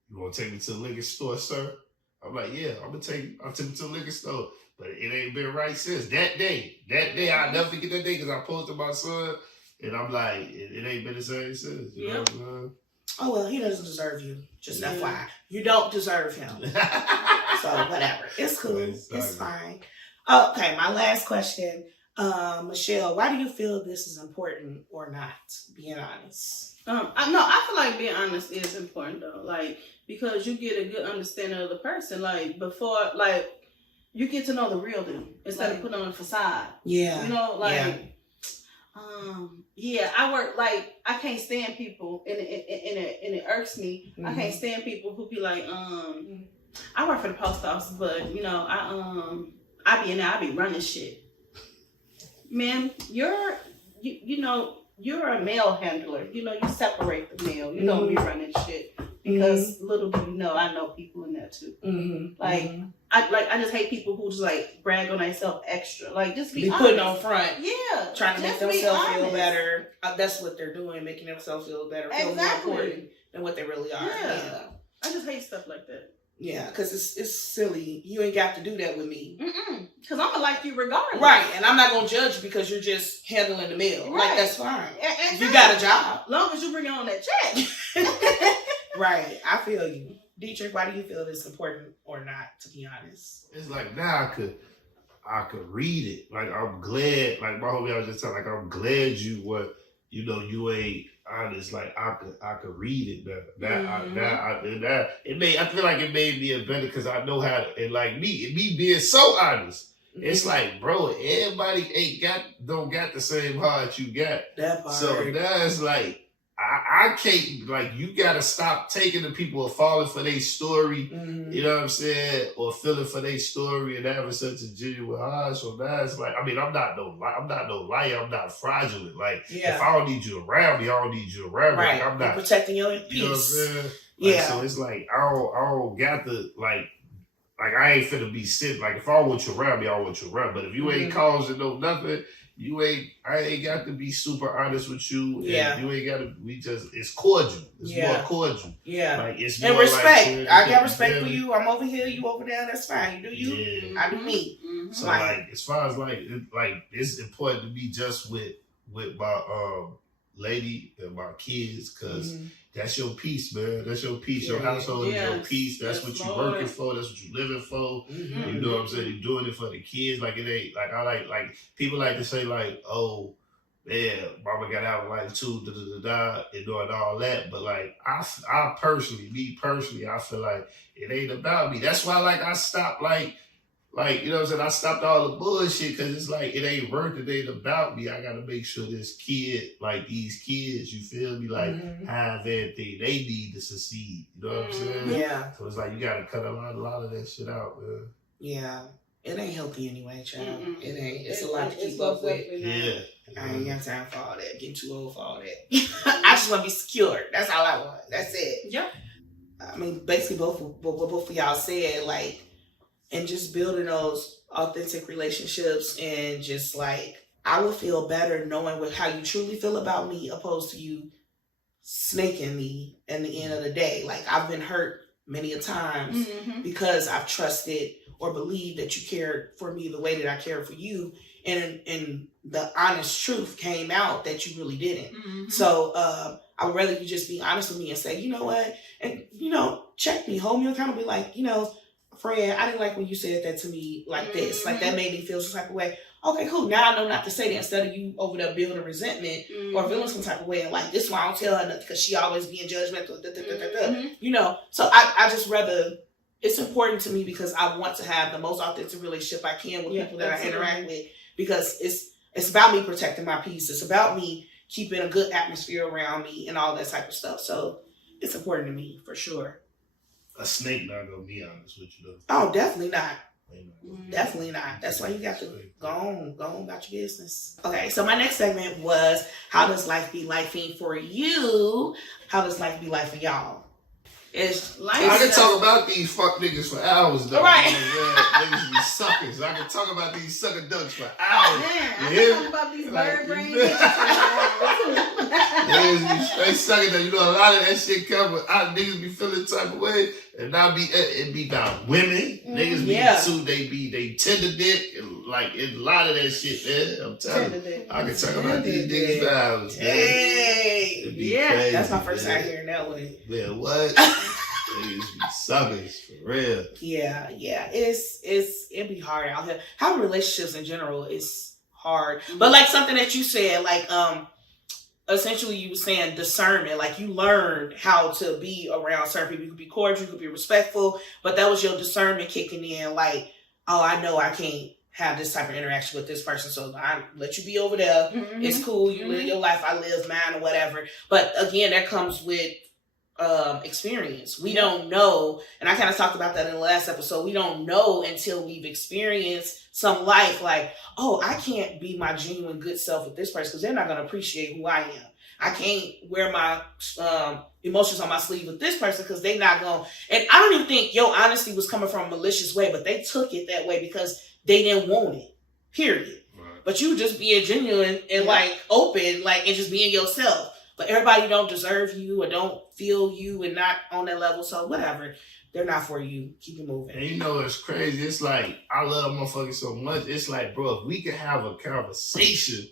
you want to take me to the liquor store, sir? I'm like, yeah, I'll take you to the liquor store. But it ain't been right since that day. I'll never forget that day because I posted my son. And I'm like, it ain't been the same since. You know what I'm saying? Oh, well, he doesn't deserve you. Just FYI. You don't deserve him. So, whatever. It's cool. It's fine. Okay, my last question. Michelle, why do you feel this is important or not? Being honest. I feel like being honest is important, though. Like, because you get a good understanding of the person. Like, before, like, you get to know the real them instead of putting on a facade. Yeah. You know, like... I work like I can't stand people and it irks me. I can't stand people who be like, I work for the post office, but you know, I be in there, I be running shit. Man, you're a mail handler. You know, you separate the mail. You don't be running shit. Because little do you know, I know people in there too. I just hate people who just like brag on themselves extra. Like just be putting on front. Yeah. Trying to make themselves feel better. That's what they're doing, making themselves feel better. Feel more important than what they really are. Yeah. I just hate stuff like that. Yeah, because it's silly. You ain't got to do that with me. Because I'm going to like you regardless. Right, and I'm not going to judge you because you're just handling the mail. Right. Like, that's fine. You got a job. Long as you bring on that check. Right, I feel you. Dietrich, why do you feel it's important or not, to be honest? It's like now I could read it. Like I'm glad, like my homie I was just telling, like I'm glad you ain't honest. Like I could read it better. I feel like it made me a better because I know how to, and like me being so honest. It's like, bro, everybody don't got the same heart you got. That part. So now it's like I can't, like, you gotta stop taking the people who are falling for their story, you know what I'm saying, or feeling for their story and having such a genuine heart. So now it's like, I mean, I'm not no liar, I'm not fraudulent. Like, if I don't need you around me, I don't need you around me. Right. Like, I'm not You're protecting your peace. You know what I'm saying? Like, yeah. So it's like I don't got the like I ain't finna be sitting. Like if I want you around me, I want you around. But if you ain't causing no nothing. I ain't got to be super honest with you. Yeah. You ain't got to, it's cordial. It's more cordial. Yeah. Like it's and more respect. Like, I got respect for you. I'm over here, you over there. That's fine. You do you. Yeah. I do me. So like, as far as like it's important to be just with my lady and my kids, because that's your peace, man. That's your peace. Your household is your peace. That's what you're working for. That's what you're living for. You know what I'm saying? You're doing it for the kids. Like it ain't like I like people like to say like, oh, yeah, mama got out of life too, and doing all that. But like, I personally, I feel like it ain't about me. That's why, like, I stopped, like, you know what I'm saying? I stopped all the bullshit because it's like, it ain't worth it. It ain't about me. I got to make sure this kid, like these kids, you feel me? Like, have everything they need to succeed. You know what I'm saying? Yeah. So it's like, you got to cut a lot of that shit out, man. Yeah. It ain't healthy anyway, child. It ain't. It's a lot to keep up with. Yeah. I ain't got time for all that. Getting too old for all that. I just want to be secure. That's all I want. That's it. Yeah. I mean, basically, both of y'all said, like, and just building those authentic relationships, and just like, I would feel better knowing how you truly feel about me opposed to you snaking me in the end of the day. Like, I've been hurt many a times because I've trusted or believed that you cared for me the way that I cared for you. And the honest truth came out that you really didn't. So I would rather you just be honest with me and say, you know what? And, you know, check me, hold me accountable. Be like, you know, friend, I didn't like when you said that to me like this. Like, that made me feel some type of way. Okay, cool. Now I know not to say that, instead of you over there building resentment or feeling some type of way. And like, this is why I don't tell her nothing, because she always being judgmental. You know, so I just rather, it's important to me because I want to have the most authentic relationship I can with people that I interact with, because it's about me protecting my peace. It's about me keeping a good atmosphere around me and all that type of stuff. So it's important to me for sure. A snake not gonna be honest with you though. Oh, definitely not. Definitely not. That's why you got to go on about your business. Okay, so my next segment was, how does life be lifing for you? How does life be life for y'all? It's life. I can talk about these fuck niggas for hours though. Right. Niggas be suckers. I can talk about these sucker ducks for hours. Man, I can talk about these bird brain niggas be straight sucking them. You know, a lot of that shit come with niggas be feeling the type of way, and it be about women. Niggas be too. They tender dick, and like, a lot of that shit, man. I'm telling you, I can talk about these niggas for hours. Hey, crazy, that's my first time hearing that one. Man, what? Niggas be suckers for real. Yeah. It'd be hard out here. Having relationships in general is hard. But like something that you said, like essentially you were saying discernment. Like, you learned how to be around certain people. You could be cordial, you could be respectful, but that was your discernment kicking in. Like, oh, I know I can't have this type of interaction with this person, so I let you be over there. It's cool. You live your life, I live mine, or whatever. But again, that comes with experience. We don't know, and I kind of talked about that in the last episode. We don't know until we've experienced some life, like, oh, I can't be my genuine good self with this person because they're not going to appreciate who I am. I can't wear my emotions on my sleeve with this person because they not going. And I don't even think your honesty was coming from a malicious way, but they took it that way because they didn't want it. Period. Right. But you just being genuine and like open, like, and just being yourself. But everybody don't deserve you or don't feel you and not on that level. So whatever. They're not for you. Keep it moving. And you know, it's crazy. It's like, I love motherfuckers so much. It's like, bro, if we could have a conversation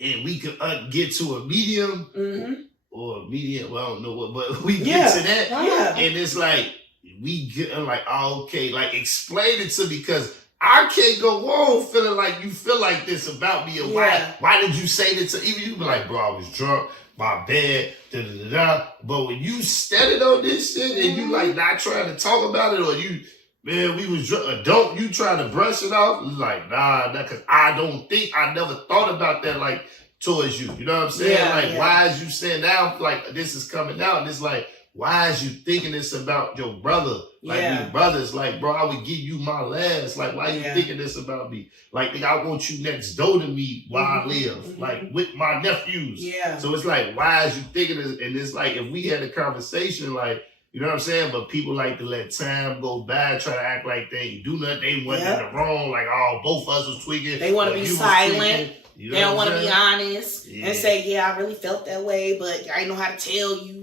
and we could get to a medium or medium, well, I don't know what, but we get to that. Yeah. And it's like, we get like, oh, okay, like, explain it to me, because I can't go on feeling like you feel like this about me, or why did you say that to, even you be like, bro, I was drunk, my bad, but when you steadied on this shit and you like not trying to talk about it, or you, man, we was drunk, don't you trying to brush it off? It's like, nah, because I never thought about that, like, towards you. You know what I'm saying? Why is you saying now, like, this is coming out, and it's like, why is you thinking this about your brother? Like, we brothers, like, bro, I would give you my last. Like, why you thinking this about me? Like, nigga, I want you next door to me while I live. Like, with my nephews. Yeah. So it's like, why is you thinking this? And it's like, if we had a conversation, like, you know what I'm saying? But people like to let time go by, try to act like they ain't do nothing. They wasn't in the wrong. Like, oh, both of us was tweaking. They want to be silent. You know, they don't want to be honest and say, I really felt that way, but I didn't know how to tell you.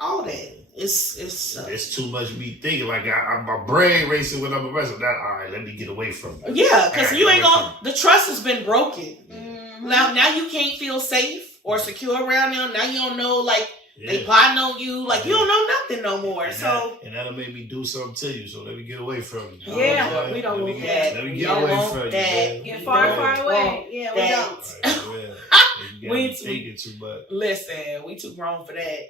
All that. It's too much of me thinking. Like, my brain racing when I'm arrested. All right, let me get away from it. Yeah, because you ain't gonna. The trust has been broken. Now you can't feel safe. or secure around them. Now you don't know, like, they Yeah. plotting on you. Like, you don't know nothing no more. And that'll make me do something to you. So let me get away from you. Yeah, we don't want that. Let me We get don't away want from you, that. man. Get We far, don't far away. want Yeah, we that. don't. Right, you We- got me thinking too much. Listen, we too grown for that.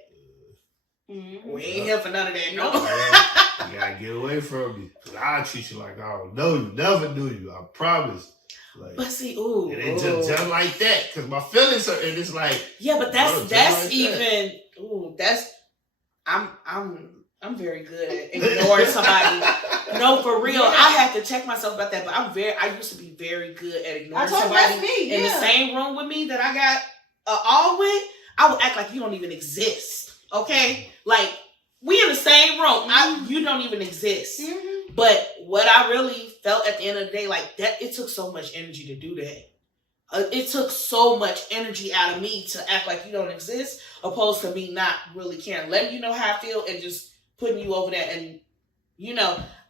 Mm-hmm. We ain't here for none of that. No. Yeah, you gotta get away from me. Cause I'll treat you like I don't know you. Never knew you. I promise. Like, But see, ooh. and it's just like that. Cause my feelings are, and it's like, yeah, but that's bro, just that's like even ooh, that's I'm very good at ignoring somebody. No, for real. Yeah. I have to check myself about that, but I used to be very good at I ignoring told you somebody that's me. in the Yeah. same room with me that I got all with. I would act like you don't even exist. Okay? Like, we in the same room. You don't even exist. Mm-hmm. But what I really felt at the end of the day, like that, it took so much energy to do that. It took so much energy out of me to act like you don't exist, opposed to me not really caring, letting you know how I feel and just putting you over there. And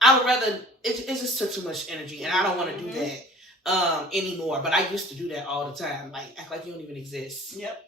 I would rather it just took too much energy, and I don't want to do that anymore. But I used to do that all the time, like act like you don't even exist. Yep.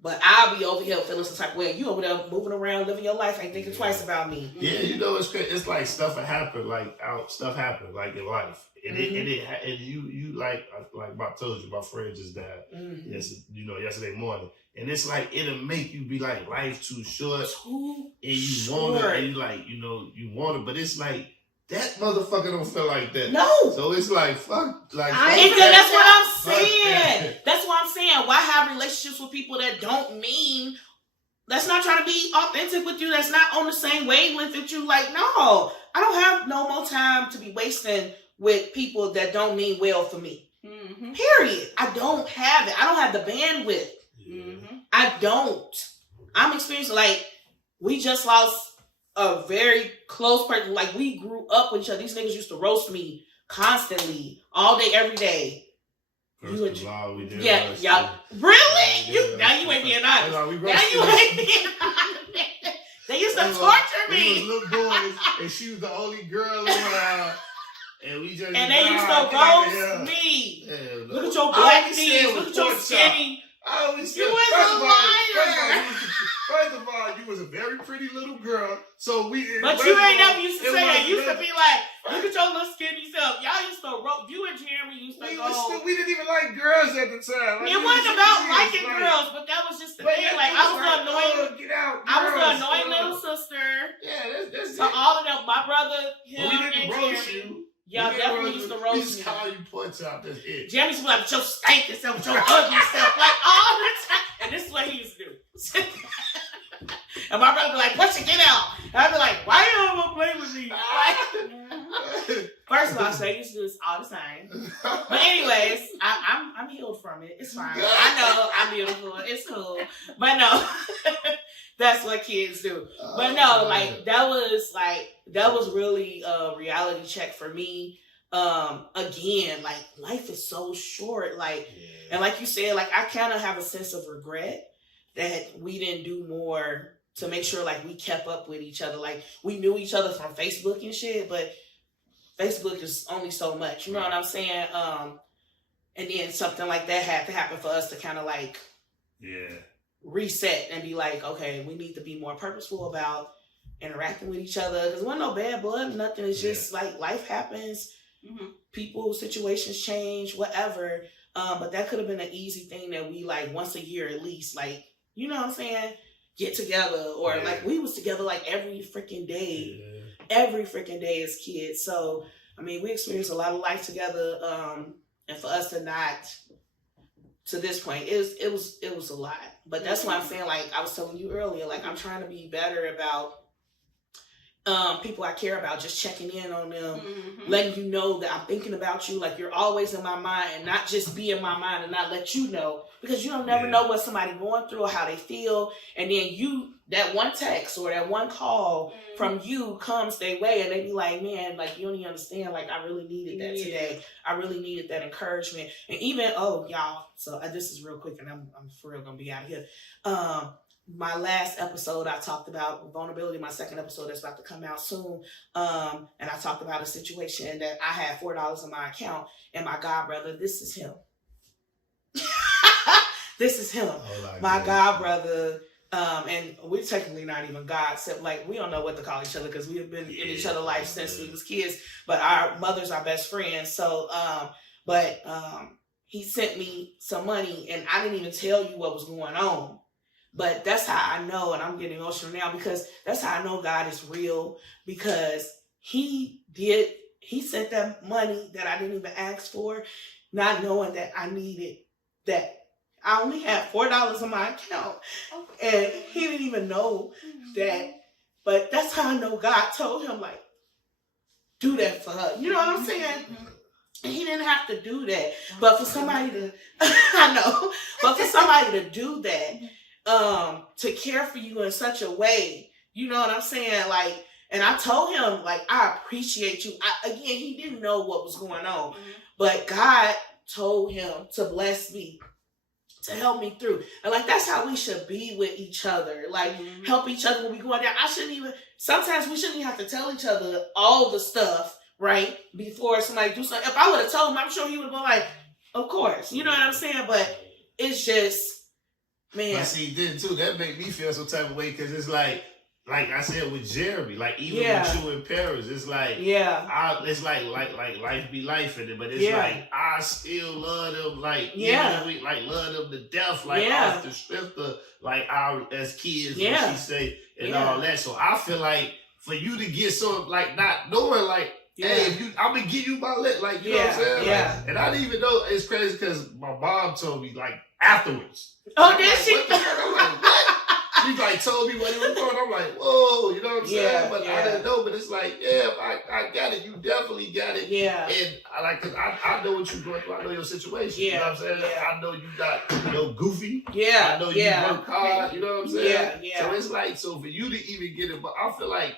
But I'll be over here feeling some type of way. You over there moving around, living your life, ain't thinking twice about me. yeah, it's crazy. It's like stuff that happen, like stuff happen, like in life, and and you like I told you, my friend just died. Mm-hmm. Yesterday morning, and it's like it'll make you be like life too short, Too and you want it, and you like you want it, but it's like that motherfucker don't feel like that. No. So it's like fuck, like fuck And that. that's what I'm Fuck saying. that. That's what I'm saying. Why have relationships with people that don't mean, that's not trying to be authentic with you, that's not on the same wavelength with you? Like, no, I don't have no more time to be wasting with people that don't mean well for me. Mm-hmm. Period. I don't have it. I don't have the bandwidth. Mm-hmm. I don't. I'm experiencing, like, we just lost a very close person. Like, we grew up with each other. These niggas used to roast me constantly, all day, every day. First of all, we did Yeah, roast y'all. you. Really? Yeah, Now you ain't being honest. No, we Now roasted you you. ain't being honest. They used to We torture was me. little boys, and she was the only girl around, and we just And they used to get out of roast here. me. Yeah, Look no. at your All black we knees. said was Look at your pork chop. skinny. I always You said, was first a of all, liar. First of all, you was a very pretty little girl. So we. But first you of ain't all, never used to it say that. was You used to nothing. be like, look at your little skinny self. Y'all used to roast. You and Jeremy used to go. We didn't even like girls at the time. It wasn't about liking girls, but that was just the thing. Like, I was the annoying. Get out, I was the girls, annoying little sister. Yeah, that's So it. all of them, my brother, him, But we didn't and roast Jeremy. you. Y'all We didn't definitely used to We roast just me. call you pork chop. That's it. Jeremy used to be like, with your stinking self, with your ugly self, like all the time. And this is what he used to do. And my brother would be like, push it, get out. And I'd be like, why you don't want to play with me? Like, first of all, so I used to do this all the time. But anyways, I'm healed from it. It's fine. I know I'm beautiful. It's cool. But no, that's what kids do. But no, like that was really a reality check for me. Again, like life is so short. Like, and like you said, like I kind of have a sense of regret that we didn't do more to make sure like we kept up with each other. Like we knew each other from Facebook and shit, but Facebook is only so much. You know what I'm saying? And then something like that had to happen for us to kind of like reset and be like, okay, we need to be more purposeful about interacting with each other. Because wasn't no bad blood, nothing. It's just like life happens. Mm-hmm. People, situations change, whatever. But that could have been an easy thing that we like once a year at least, like, you know what I'm saying? Get together. Or like we was together like every freaking day. Every freaking day as kids. So, I mean, we experienced a lot of life together. And for us to not, to this point, it was a lot. But that's why I'm saying, like I was telling you earlier, like I'm trying to be better about people I care about, just checking in on them, letting you know that I'm thinking about you, like you're always in my mind, and not just be in my mind and not let you know, because you don't never know what somebody going through or how they feel, and then that one text or that one call from you comes their way, and they be like, man, like you don't even understand, like I really needed that today. I really needed that encouragement. And even y'all, so this is real quick, and I'm for real gonna be out of here. My last episode, I talked about vulnerability. My second episode that's about to come out soon. And I talked about a situation that I had $4 in my account, and my god brother, this is him. This is him. Oh, My god brother. And we're technically not even God, except like we don't know what to call each other because we have been in each other's life since we was kids. But our mother's our best friend. So, he sent me some money, and I didn't even tell you what was going on. But that's how I know, and I'm getting emotional now because that's how I know God is real, because he sent that money that I didn't even ask for, not knowing that I needed that. I only had $4 in my account, and he didn't even know that. But that's how I know God told him, like, do that for her. You know what I'm saying? And he didn't have to do that. But for somebody to, I know, but for somebody to do that, to care for you in such a way, you know what I'm saying? Like, and I told him, like, I appreciate you. Again, he didn't know what was going on, but God told him to bless me, to help me through. And like, that's how we should be with each other. Like, help each other when we go out there. Sometimes we shouldn't even have to tell each other all the stuff, right? Before somebody do something. If I would have told him, I'm sure he would have been like, of course. You know what I'm saying? But it's just, man. But see, then too, that make me feel some type of way, because it's like I said with Jeremy, like even with you in Paris, it's like it's like life be life in it, but it's like I still love them, like even we like love them to death, like off the strength of like our as kids, what she say and all that. So I feel like for you to get so like not knowing like, hey, if I'm gonna give you my like you know what I'm saying, like, and I didn't even know. It's crazy because my mom told me like afterwards. Oh, did she? What the fuck? I'm like, what? She like told me what he was doing. I'm like, whoa, you know what I'm saying? But I didn't know. But it's like, I got it. You definitely got it. Yeah. And I like, cause I know what you're going through. I know your situation. You know what I'm saying? I know you got goofy. Yeah. I know you work hard. You know what I'm saying? Yeah. So it's like, so for you to even get it, but I feel like,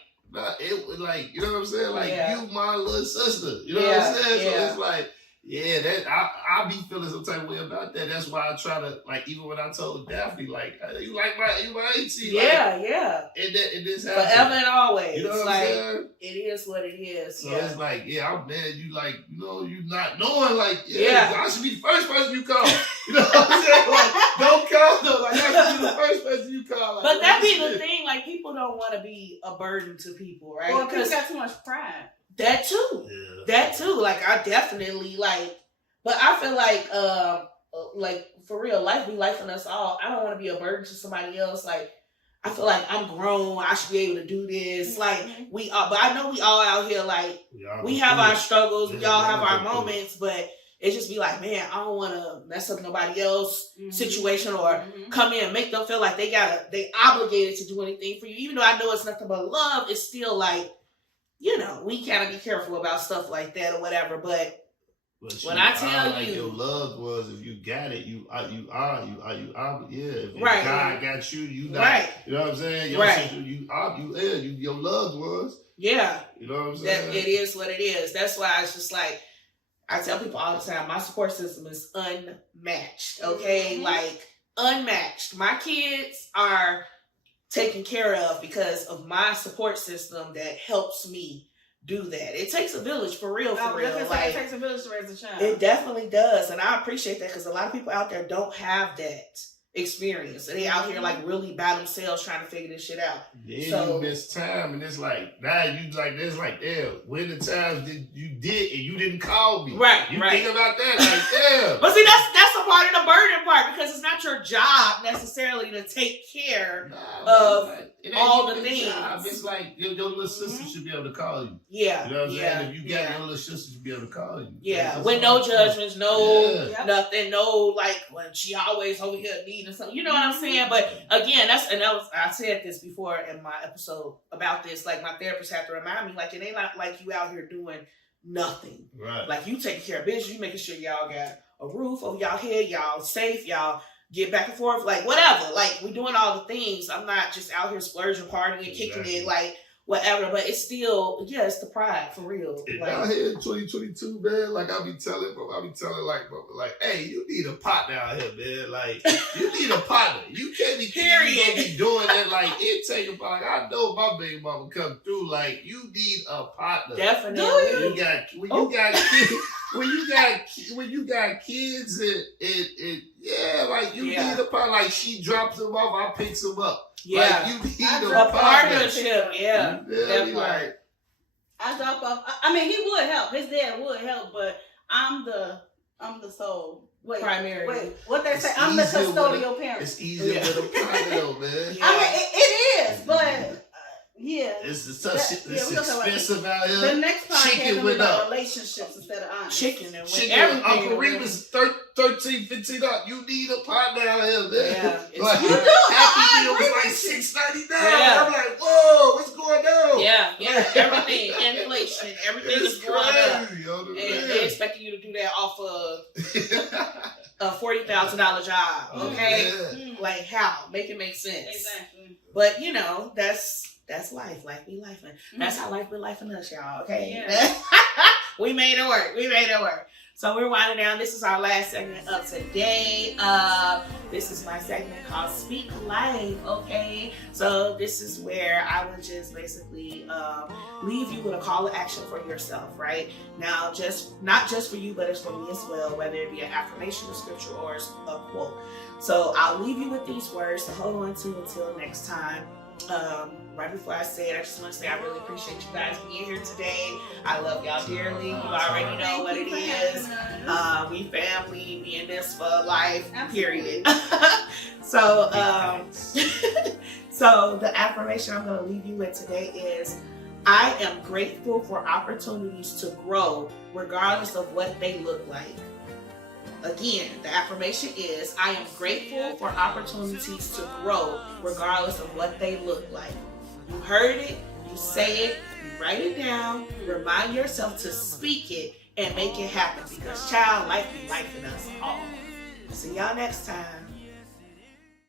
it was like, you know what I'm saying? Like you, my little sister. You know what I'm saying? So it's like. Yeah, that I be feeling some type of way about that. That's why I try to, like, even when I told Daphne, like, you like my auntie, and this happened forever and always. You know what I'm saying? It is what it is. So it's like, I'm mad. You like, you know, you not knowing, like, I should be the first person you call. You know what I'm saying? Like, don't call though. Like, I should be the first person you call. Like, but that be the thing. Like, people don't want to be a burden to people, right? Well, because got too much pride. That too. That too. Like, I definitely but I feel like for real, life be life in us all. I don't want to be a burden to somebody else. Like, I feel like I'm grown. I should be able to do this. Like, we are, but I know we all out here, like, we have our struggles. We all have our moments, but it just be like, man, I don't want to mess up nobody else's situation or come in and make them feel like they obligated to do anything for you. Even though I know it's nothing but love, it's still like, you know, we gotta be careful about stuff like that or whatever. But when I tell you, your loved ones, if you got it, you are. If God got you, you not. Right. You know what I'm saying? Your sister, your loved ones. Yeah. You know what I'm saying? It is what it is. That's why it's just like, I tell people all the time, my support system is unmatched. Okay, like unmatched. My kids are taken care of because of my support system that helps me do that. It takes a village, for real. Like, it takes a village to raise a child. It definitely does, and I appreciate that because a lot of people out there don't have that experience. They out here like really by themselves trying to figure this shit out. Then you miss time, and it's like now you like there's like when the times you did and you didn't call me. Right. You think about that, like But see, that's a part of the burden part because it's not your job necessarily to take care of all the things. It's like your little sister should be able to call you. Yeah. You know what I'm saying? If you got your little sister should be able to call you. Yeah. With no judgments, nothing, no like when she always over here needing something. You know what I'm saying? But again, I said this before in my episode about this. Like, my therapist had to remind me, like, it ain't like you out here doing nothing. Right. Like, you taking care of business, you making sure y'all got a roof over y'all head, y'all safe, y'all get back and forth, like whatever. Like, we doing all the things. I'm not just out here splurging, partying, and kicking it, like whatever. But it's still, it's the pride for real. Like, out here in 2022, man. Like I be telling, like, hey, you need a partner out here, man. Like, you need a partner. You can't be doing that. Like, like it take about. Like, I know my baby mama come through. Like you need a partner. Definitely. When you got kids and yeah, like you need a partner. Like she drops them off, I picks them up. Yeah. Like you need A partnership. Yeah. Definitely. Like I drop off. I mean, he would help. His dad would help, but I'm the sole. Primary. Wait, what they say? I'm the custodial parent. It's easier with a partner, though, man. I mean, it is, but it's expensive out here. The next podcast Chicken will be about relationships instead of honest. Chicken and everything. Uncle Remus $13, $15. You need a partner out here, man. Yeah, like, you do. Happy Meal was like $6.99. I'm like, whoa, what's going on? Yeah. Everything, inflation, everything is going up. And they expecting you to do that off of a $40,000 job, okay? Yeah. Like how? Make it make sense. Exactly. But that's life. Life be lifing. That's how life be lifing us, y'all. Okay. Yeah. We made it work. So we're winding down. This is our last segment of today. This is my segment called Speak Life. Okay. So this is where I would just basically leave you with a call to action for yourself, right? Now, not just for you, but it's for me as well, whether it be an affirmation, a scripture, or a quote. So I'll leave you with these words to hold on to until next time. Right before I say it, I just want to say I really appreciate you guys being here today. I love y'all dearly. You already know what it is. We family, we in this for life, period. So the affirmation I'm going to leave you with today is, I am grateful for opportunities to grow regardless of what they look like. Again, the affirmation is, I am grateful for opportunities to grow regardless of what they look like. You heard it, you say it, you write it down, remind yourself to speak it and make it happen, because child, life be life in us all. See y'all next time.